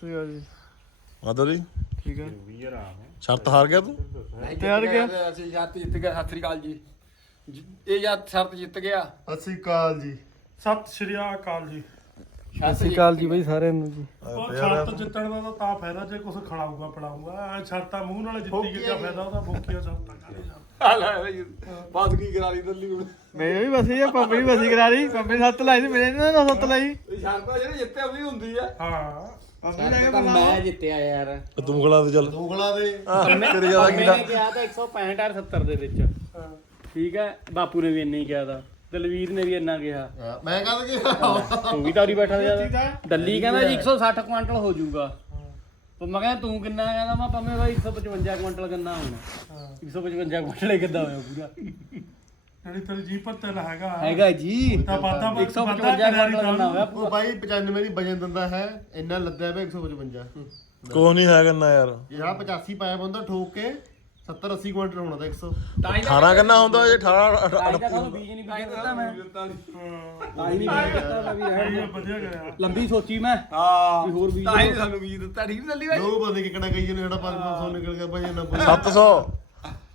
ਸਹੀ ਗੱਲ ਜੀ। ਮਾਦਰੀ ਠੀਕ ਹੈ। ਸ਼ਰਤ ਹਾਰ ਗਿਆ ਤੂੰ? ਤਿਆਰ ਗਿਆ? ਅਸੀਂ ਜੱਤ ਜਿੱਤ ਗਿਆ ਸਤਿ ਸ੍ਰੀ ਅਕਾਲ ਜੀ। ਜ- ਇਹ ਜੱਤ ਸ਼ਰਤ ਜਿੱਤ ਗਿਆ। ਅਸੀਂ ਕਾਲ ਜੀ। ਸਤਿ ਸ਼੍ਰੀ ਅਕਾਲ ਜੀ। ਸਤਿ ਸ਼੍ਰੀ ਅਕਾਲ ਜੀ ਬਈ ਸਾਰਿਆਂ ਨੂੰ ਜੀ। ਉਹ ਸ਼ਰਤ ਜਿੱਤਣ ਦਾ ਤਾਂ ਤਾਂ ਫਾਇਦਾ ਜੇ ਕੁਝ ਖੜਾਊਗਾ ਪੜਾਊਗਾ। ਐ ਸ਼ਰਤਾਂ ਮੂੰਹ ਨਾਲ ਜਿੱਤੀ ਗਿਆ ਫਾਇਦਾ ਉਹਦਾ ਬੋਕੀਆਂ ਸ਼ਰਤਾਂ ਜਾ ਆ। ਬਈ ਬਾਤ ਕੀ ਕਰਾ ਲਈ ਦੱਲੀ ਹੁਣ। ਮੈਂ ਵੀ ਬਸੀ ਆ ਪੰਮੀ ਵੀ ਬਸੀ ਕਰਾ ਲਈ। ਪੰਮੀ ਸੱਤ ਲਾਈ ਸੀ ਮੇਰੇ ਨੇ ਨਾ ਸੱਤ ਲਾਈ। ਇਹ ਸ਼ਰਤਾਂ ਜਿਹੜੇ ਜਿੱਤੇ ਉਹਦੀ ਹੁੰਦੀ ਆ। ਹਾਂ। ਪੰਮੀ ਲੈ ਕੇ ਮੈਂ ਜਿੱਤਿਆ ਯਾਰ। ਤੂੰ ਗਲਾ ਤੇ ਚੱਲ। ਉਂਗਲਾ ਦੇ। ਤੇਰੇ ਜ਼ਿਆਦਾ ਮੈਨੇ ਕਿਹਾ ਤਾਂ 165 ਔਰ 70 ਦੇ ਵਿੱਚ। ਠੀਕ ਹੈ ਬਾਪੂ ਨੇ ਵੀ ਇੰਨਾ ਹੀ ਕਿਹਾ ਤਾਂ। ਦਲਵੀਰ ਨੇ ਵੀ ਇੰਨਾ ਕਿਹਾ। ਮੈਂ ਕਦ ਗਿਆ ਤੂੰ ਵੀ ਤਾਰੀ ਬੈਠਾ ਜ਼ਿਆਦਾ ਦੱਲੀ ਕਹਿੰਦਾ ਜੀ 160 ਕੁਆਂਟਲ ਹੋ ਜਾਊਗਾ। ਪਰ ਮੈਂ ਕਹਿੰਦਾ ਤੂੰ ਕਿੰਨਾ ਕਹਿੰਦਾ? ਮੈਂ ਪੰਮੇ ਬਾਈ 155 ਕੁਆਂਟਲ ਗੰਨਾ ਹੋਣਾ। 155 ਕੁਆਂਟਲ ਹੀ ਕਿੱਦਾਂ ਹੋਇਆ ਪੂਰਾ। ਜਿਹੜੀ ਤੇਰੀ ਜੀ ਪੱਤੇ ਹੈਗਾ। ਹੈਗਾ ਜੀ। ਤਾਂ ਵਾਧਾ 155 ਕੁਆਂਟਲ ਗੰਨਾ ਹੋਇਆ ਉਹ ਬਾਈ 95 ਦੀ ਵਜਨ ਦਿੰਦਾ ਹੈ ਇੰਨਾ ਲੱਦਿਆ ਪਿਆ 155 ਕੋਈ ਨਹੀਂ ਹੈ ਕਰਨਾ ਯਾਰ। ਜਿਹੜਾ 85 ਪਾਇਆ ਬੰਦਾ ਠੋਕ ਕੇ 70 80 ਕੁਇੰਟਲ ਹੋਣਾ ਤਾਂ 100 ਤਾਂ ਹੀ 18 ਕਿੰਨਾ ਹੁੰਦਾ ਇਹ 18 ਆਈ ਤਾਂ ਤੁਹਾਨੂੰ ਬੀਜ ਨਹੀਂ ਬੀਜ ਦਿੱਤਾ ਮੈਂ। ਆਈ ਨਹੀਂ। ਬੀਜ ਦਿੱਤਾ ਮੈਂ ਵੀ ਰਹਿਣ ਦਿਓ। ਵਧੀਆ ਗਿਆ ਲੰਬੀ ਸੋਚੀ ਮੈਂ। ਹਾਂ। ਵੀ ਹੋਰ ਵੀ ਤਾਂ ਹੀ ਸਾਨੂੰ ਵੀ ਦਿੱਤਾ ਠੀਕ ਨੀ ਦੱਲੀ ਬਾਈ? ਦੋ ਬੰਦੇ ਕਿਕਣਾ ਕਹੀ ਜਨੇ ਜਿਹੜਾ 500 ਨਿਕਲ ਗਿਆ ਭਾਈ ਇਹਨਾਂ ਬੋਲ 700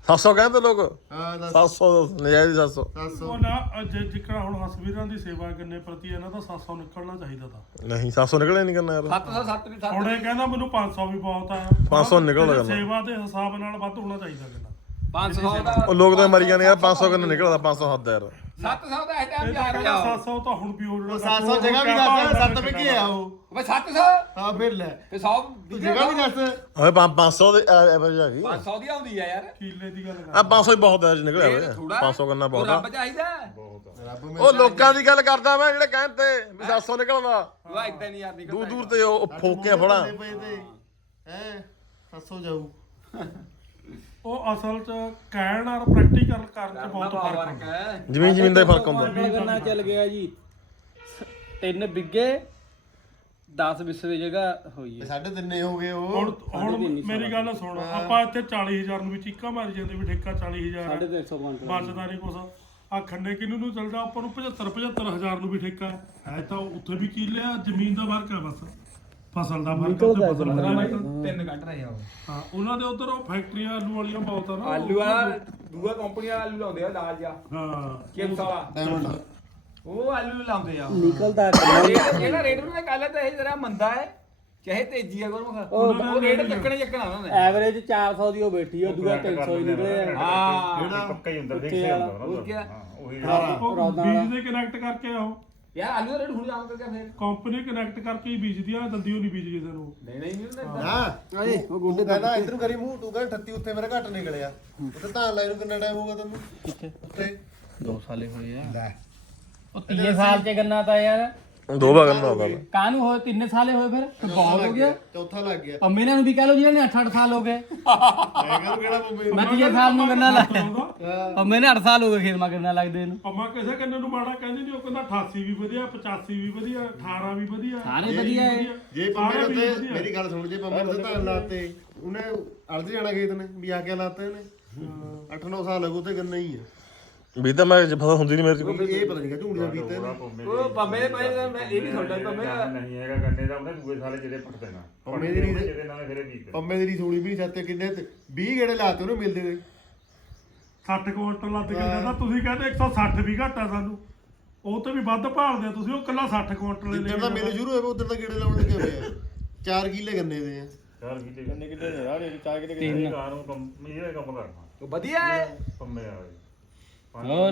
700 ਕਹਿੰਦੇ ਲੋਕ? ਹਾਂ ਦੱਸ। 700 ਨਜਾਇਜ਼ 700 700 ਉਹ ਨਾ ਜੇ ਜਿਕਣਾ ਹੁਣ ਹਸਵੀਰਾਂ ਦੀ ਸੇਵਾ ਕਰਨੇ ਪ੍ਰਤੀ ਇਹਨਾਂ ਦਾ 700 ਨਿਕਲਣਾ ਚਾਹੀਦਾ ਤਾਂ। ਨਹੀਂ 700 ਨਿਕਲੇ ਨਹੀਂ ਕਰਨਾ ਯਾਰ। 707 ਵੀ 7 ਹੁਣ ਇਹ ਕਹਿੰਦਾ ਮੈਨੂੰ 500 ਵੀ ਬਹੁਤ ਆ। 500 ਨਿਕਲਦਾ ਕਰਨਾ। ਸੇਵਾ ਦੇ ਹਿਸਾਬ ਨਾਲ ਵੱਧ ਹੋਣਾ ਚਾਹੀਦਾ ਕਹਿੰਦਾ। 500 ਦਾ ਉਹ ਲੋਕ ਤਾਂ ਮਰੀ ਜਾਂਦੇ ਯਾਰ 500 ਕਿੰਨਾ ਨਿਕਲਦਾ 500 ਹੱਦ ਯਾਰ। 700 ਦਾ ਇਹ ਟਾਈਮ ਜਾ ਤਾਂ ਰਿਹਾ 700 ਤਾਂ ਹੁਣ ਵੀ ਹੋ ਉਹ ਜਿਹੜਾ 700 ਜਗ੍ਹਾ ਵੀ ਦੱਸ 7 ਰੁਪਏ ਕੀ ਆ ਉਹ? ਓਏ 700 ਹਾਂ ਫਿਰ ਲੈ। ਤੇ 100 ਤੂੰ ਜਗ੍ਹਾ ਵੀ ਦੱਸ। ਓਏ 500 ਦੇ ਐਵਰੇਜ ਆ ਗਈ 500 ਦੀ ਆਉਂਦੀ ਆ ਯਾਰ। ਕੀਲੇ ਦੀ ਗੱਲ ਆ 500 ਹੀ ਬਹੁਤ ਹੈ ਜੀ ਨਿਕਲਿਆ ਓਏ ਥੋੜਾ 500 ਕਰਨਾ ਬਹੁਤ ਆ। ਰੱਬ ਚਾਹੀਦਾ। ਰੱਬ ਉਹ ਲੋਕਾਂ ਦੀ ਗੱਲ ਕਰਦਾ ਮੈਂ ਜਿਹੜੇ ਕਹਿੰਦੇ ਵੀ 700 ਨਿਕਲਦਾ। ਉਹ ਇਦਾਂ ਨਹੀਂ ਯਾਰ ਨਿਕਲਦਾ ਦੂਰ ਦੂਰ ਤੇ ਉਹ ਫੋਕਿਆ ਫੜਾ ਤੇ ਹੈ 700 ਜਾਊ। ਉਹ ਅਸਲ ਚ ਕਹਿਣ ਔਰ ਪ੍ਰੈਕਟੀਕਲ ਕਰਨ ਚ ਬਹੁਤ ਫ਼ਰਕ ਹੁੰਦਾ। ਹੈ। ਜ਼ਮੀਨ ਜ਼ਮੀਨ ਦਾ ਹੀ ਫ਼ਰਕ ਹੁੰਦਾ। ਕੁਆਂਟਲ ਗੰਨਾ ਚੱਲ ਗਿਆ ਜੀ। ਤਿੰਨ ਬਿੱਗੇ 10 ਵਿਸੇ ਦੀ ਜਗ੍ਹਾ ਹੋਈ ਹੈ। ਸਾਡੇ ਤਿੰਨੇ ਹੋ ਗਏ ਉਹ। ਹੁਣ ਸਾਢੇ ਮੇਰੀ ਗੱਲ ਸੁਣ ਆਪਾਂ ਇੱਥੇ 40000 ਨੂੰ ਵੀ ਚੀਕਾ ਮਾਰੀ ਜਾਂਦੇ ਵੀ ਠੇਕਾ 40000 ਹੈ। 350 ਕੁਆਂਟਲ ਬਚਦਾ ਨਹੀਂ ਕੁਛ। ਆ ਖੰਨੇ ਕਿਨੂੰ ਨੂੰ ਚੱਲਦਾ? ਆਪਾਂ ਨੂੰ 75 75000 ਨੂੰ ਵੀ ਠੇਕਾ ਹੈ। ਹੈ ਤਾਂ ਉੱਥੇ ਵੀ ਕੀ ਲਿਆ? ਜ਼ਮੀਨ ਦਾ ਫ਼ਰਕ ਹੈ ਬਸ। ਫਸਲ ਦਾ ਫ਼ਰਕ ਹੈ ਉੱਥੇ ਫਸਲ ਵਧੀਆ ਨਿਕਲਦੀ। ਤਿੰਨ ਕੱਢ ਰਹੇ ਆ ਉਹ। ਹਾਂ ਉਹਨਾਂ ਦੇ ਉਧਰ ਉਹ ਫੈਕਟਰੀਆਂ ਆਲੂ ਵਾਲੀਆਂ ਬਹੁਤ ਆ ਨਾ। ਆਲੂ ਆ ਦੂਆ ਕੰਪਨੀ ਵਾਲਾ ਆਲੂ ਲਾਉਂਦੇ ਆ ਲਾਲ ਜਿਹਾ। ਹਾਂ। ਕਿੰਸ ਵਾਲਾ। ਡਾਇਮੰਡ ਉਹ ਆਲੂ ਲਾਉਂਦੇ ਆ। ਨਿਕਲਦਾ ਰੇਟ- ਜਿਹੜਾ ਰੇਟ ਉਹਨਾਂ ਨੇ ਕੱਲ ਤਾਂ ਇਹ ਜਰਾ ਮੰਦਾ ਹੈ ਚਾਹੇ ਤੇਜ਼ੀ ਆ ਗੁਰਮੁਖ। ਉਹ ਰੇਟ ਚੱਕਣੇ ਚੱਕਣਾ ਉਹਨਾਂ ਨੇ। ਐਵਰੇਜ 400 ਦੀ ਉਹ ਬੈਠੀ ਉਹ ਦੂਆ 300 ਹੀ ਨਿਕਲੇ ਆ। ਹਾਂ। ਪੱਕਾ ਹੀ ਹੁੰਦਾ ਦੇਖ ਉੱਥੇ ਵਾਲਾ। ਹੁੰਦਾ ਹੋਰ ਕਿਆ? ਹਾਂ ਉਹੀ ਉਹ ਰੌਦਾਂ ਵਾਲਾ। ਬੀਜ ਦੇ ਕਨੈਕਟ ਕਰਕੇ ਆਓ ਯਾਰ ਆਲੂ ਦਾ ਰੇਟ ਹੁਣ ਜਾਮ ਕਰ ਗਿਆ ਫੇਰ। ਕੰਪਨੀ ਕਨੈਕਟ ਕਰਕੇ ਹੀ ਬੀਜਦੀ ਆ ਦੰਦੀ ਉਹ ਨਹੀਂ ਬੀਜ ਕਿਸੇ ਨੂੰ। ਨਹੀਂ ਨਹੀਂ ਨਹੀਂ ਹਾਂ। ਅਰੇ ਉਹ ਗੁੰਡੇ ਕਹਿੰਦਾ ਇਧਰ ਕਰੀ ਮੂੰਹ ਤੂੰ ਕਹਿੰਦਾ 38 ਉੱਥੇ ਮੇਰਾ ਘੱਟ ਨਿਕਲਿਆ। ਉੱਥੇ ਧਾਨ ਲਾਈ ਨੂੰ ਕਿੰਨਾ ਟਾਈਮ ਹੋਊਗਾ ਤੈਨੂੰ? ਕਿੱਥੇ? ਉੱਥੇ। 2 ਸਾਲੇ ਹੋਏ ਆ। ਲੈ। ਉਹ 30 ਸਾਲ ਚ ਗੰਨਾ ਤਾਂ ਯਾਰ। ਦੋ ਵਗਨ ਦਾ ਹੋਗਾ ਕਾਹਨੂੰ ਹੋਏ? 3 ਸਾਲੇ ਹੋਏ ਫਿਰ? ਤੇ ਬਹੁਤ ਹੋ ਗਿਆ। ਚੌਥਾ ਲੱਗ ਗਿਆ। ਪੰਮੇ ਨਾਲ ਵੀ ਕਹਿ ਲਓ ਜਿਹਨਾਂ ਨੇ 8-8 ਸਾਲ ਹੋ ਗਏ। ਮੈਂ ਕਹਿੰਦਾ ਕਿਹੜਾ ਬੰਬੇ ਮੈਂ 30 ਸਾਲ ਨੂੰ ਗੰਨਾ ਲਾ ਆਉਂਦਾ ਪੰਮੇ ਨੇ 8 ਸਾਲ ਹੋ ਗਏ ਖੇਤ ਮਾ ਗੰਨਾ ਲੱਗਦੇ ਇਹਨੂੰ। ਪੰਮਾ ਕਿਸੇ ਕੰਨੇ ਨੂੰ ਮਾੜਾ ਕਹਿੰਦੇ ਨਹੀਂ ਉਹ ਕਹਿੰਦਾ 88 ਵੀ ਵਧੀਆ 85 ਵੀ ਵਧੀਆ 18 ਵੀ ਵਧੀਆ ਸਾਰੇ ਵਧੀਆ ਹੈ। ਜੇ ਪੰਮੇ ਉੱਤੇ। ਮੇਰੀ ਗੱਲ ਸੁਣ ਜੇ ਪੰਮੇ ਨੇ ਉੱਤੇ ਧਾਨ ਲਾਤੇ ਉਹਨੇ ਅਲਝ ਜਾਣਾ ਖੇਤ ਨੇ ਵੀ ਆ ਕੇ ਲਾਤੇ ਨੇ। 8-9 ਸਾਲ ਲੱਗੂ ਤੇ ਗੰਨਾ ਹੀ ਆ। ਵੀ ਤਾਂ ਮੈਂ ਜੇ ਫਸਲ ਹੁੰਦੀ ਨਹੀਂ ਮੇਰੇ ਚ ਕੋਈ ਇਹ ਪਤਾ ਨਹੀਂ ਕਿ ਝੂੜੀਆਂ ਬੀਤੇ ਨੇ ਉਹ ਪੰਮੇ ਦੇ ਪਏ ਨੇ, ਮੈਂ ਇਹ ਨਹੀਂ ਤੁਹਾਡਾ ਪੰਮੇ ਦਾ ਨਹੀਂ ਹੈਗਾ ਗੰਨੇ ਦਾ ਉਹਨੇ ਦੂਏ ਸਾਲੇ ਜਿਹਦੇ ਪੱਟ ਦੇਣਾ ਪੰਮੇ ਦੀ ਰੀਸ- ਜਿਹਦੇ ਨਾਲ ਫਿਰੇ ਬੀਜ ਪੰਮੇ ਦੀ ਥੋੜੀ ਵੀ ਛੱਤੇ ਕਿੰਨੇ 20 ਗੇੜੇ ਲਾਤੇ ਉਹਨੂੰ ਮਿਲਦੇ ਨੇ 60 ਕੁਇੰਟਲ ਲੱਦ ਕੇ ਜਾਂਦਾ ਤੁਸੀਂ ਕਹਿੰਦੇ 160 ਵੀ ਘੱਟ ਆ ਸਾਨੂੰ। ਉਹ ਤੇ ਵੀ ਵੱਧ ਭਾਲਦੇ ਆ ਤੁਸੀਂ ਉਹ ਕੱਲਾ 60 ਕੁਇੰਟਲ ਲੈ ਜਿੱਦਣ ਦਾ ਮੇਲੇ ਸ਼ੁਰੂ ਹੋਏ ਉਦੋਂ ਦਾ ਗੇੜੇ ਲਾਉਣ ਲੱਗੇ ਹੋਏ ਆ? 4 ਕਿੱਲੇ ਗੰਨੇ ਦੇ ਆ। ਚਾਰ ਕੀਤੇ ਗੰਨੇ ਕਿੱਲੇ ਨੇ ਇਹ 4 ਕਿੱਲੇ ਇਹ ਕਾਰ ਨੂੰ ਕੰਮ ਇਹ ਕੰਮ ਕਰਨਾ। ਉਹ ਵਧੀਆ ਹੈ। ਪੰਮੇ ਆ ਹੋਰ?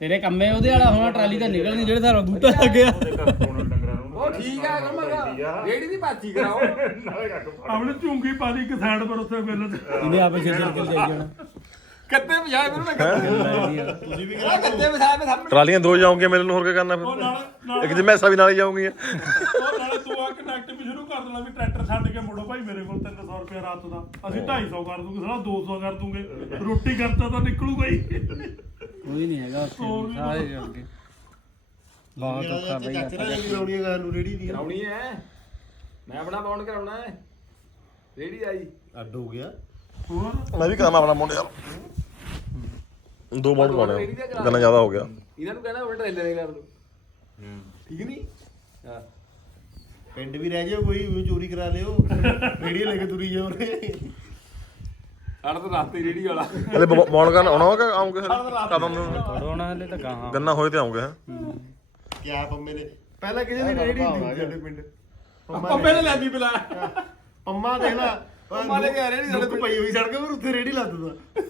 ਤੇਰੇ ਕੰਮੇ ਉਹਦੇ ਵਾਲਾ ਹੋਣਾ ਟਰਾਲੀ ਤਾਂ ਨਿਕਲਣੀ ਜਿਹੜੇ ਸਾਰਾ ਬੂਟਾ ਲੱਗ ਗਿਆ। ਉਹਦੇ ਘਰ ਕੋਣ ਡੰਗਰਾਂ ਨੂੰ ਉਹ ਠੀਕ ਹੈ ਗੁਰਮੁਖ ਰੇੜੀ ਦੀ ਪਾਚੀ ਕਰਾਓ। ਨਾਲੇ ਕੱਟ ਆਪਣੇ ਝੂੰਗੀ ਪਾ ਦੀ ਇੱਕ ਸਾਈਡ ਪਰ ਉੱਥੇ ਮੇਲੇ ਚ ਇਹਨੇ ਆਪੇ ਛੇੜ ਕੇ ਜਾਈ ਜਾਣਾ। ਕੱਤੇ ਵਜਾਏ ਮੈਨੂੰ ਨਾ ਤੁਸੀਂ ਵੀ ਕੱਤੇ ਵਜਾਏ ਮੈਂ ਸਾਹਮਣੇ? ਟਰਾਲੀਆਂ ਦੋ ਜਾਉਂਗੇ ਮੇਰੇ ਨੂੰ ਹੋਰ ਕੀ ਕਰਨਾ ਫਿਰ? ਇੱਕ ਜਿਵੇਂ ਵੀ ਨਾਲ ਹੀ ਜਾਉਂਗੀਆਂ ਉਹ ਨਾਲੇ ਤੂੰ ਆ ਕਨੈਕਟ ਵੀ ਸ਼ੁਰੂ ਕਰ ਦੇਣਾ ਵੀ ਟਰੈਕਟਰ ਛੱਡ ਕੇ ਮੁੜੋ ਭਾਈ ਮੇਰੇ ਕੋਲ 300 ਰੁਪਏ ਰਾਤ ਦਾ। ਅਸੀਂ 250 ਕਰ ਦੂੰਗੇ ਸਾਲਾ 200 ਕਰ ਦੂੰਗੇ। ਰੋਟੀ ਖਰਚਾ ਤਾਂ ਨਿਕਲੂਗਾ ਹੀ ਕੋਈ ਨਹੀਂ ਹੈਗਾ ਉੱਥੇ ਸਾਰੇ ਅੱਗੇ ਬਹੁਤ ਔਖਾ ਬਈ ਚਾਚੇ ਨਾਲ ਵੀ ਲਾਉਣੀ ਹੈ ਨੂੰ ਰੇੜੀ ਦੀ। ਕਰਾਉਣੀ ਹੈ? ਮੈਂ ਆਪਣਾ ਬੌਂਡ ਕਰਾਉਣਾ ਹੈ। ਰੇੜੀ ਆਈ। ਅੱਡ ਹੋ ਗਿਆ। ਹੋਰ? ਮੈਂ ਵੀ ਕਰਾਂ ਆਪਣਾ ਮੁੰਡੇ ਯਾਰ। ਦੋ ਮੋੜ ਪਾਉਣੇ ਗੰਨਾ ਜ਼ਿਆਦਾ ਹੋ ਗਿਆ। ਇਹਨਾਂ ਨੂੰ ਕਹਿਣਾ ਉਹ ਟ੍ਰੇਲਰ ਕਰ ਲਓ ਠੀਕ ਨਹੀਂ ਹਾਂ। ਪਿੰਡ ਵੀ ਰਹਿ ਜਾਓ ਕੋਈ ਚੋਰੀ ਕਰਾ ਲਿਓ। ਰੇੜੀ ਲੈ ਕੇ ਤੁਰੀ ਜਾਓ। ਰੇ ਸਾਡਾ ਤਾਂ ਰਾਸਤੇ ਰੇੜੀ ਵਾਲਾ। ਅਰੇ ਬੌਣ ਕਰਨ ਆਉਣਾ ਹੋਗਾ ਆਉਂਗੇ ਕਦਮ ਕਰੋਨਾ ਹਲੇ ਤਾਂ ਗਾਹਾਂ। ਗੰਨਾ ਹੋਏ ਤੇ ਆਉਂਗੇ ਹੈਂ। ਕਿਆ ਪੰਮੇ ਨੇ ਪਹਿਲਾਂ ਕਿਸੇ ਦੀ ਰੇੜੀ ਨਹੀਂ ਹੁੰਦੀ ਸਾਡੇ ਪਿੰਡ। ਪੰਮਾ ਪੰਮੇ ਨੇ ਲੈਂਦੀ ਬਲਾ। ਪੰਮਾ ਦੇਖ ਲਾ ਪੰਮਾ ਲੈ ਕੇ ਆ ਰੇਹੜੀ ਸਾਡੇ ਲੁੱਕ ਪਈ ਹੋਈ ਸੜਕ ਪਰ ਉੱਥੇ ਰੇੜੀ ਲੱਦਦਾ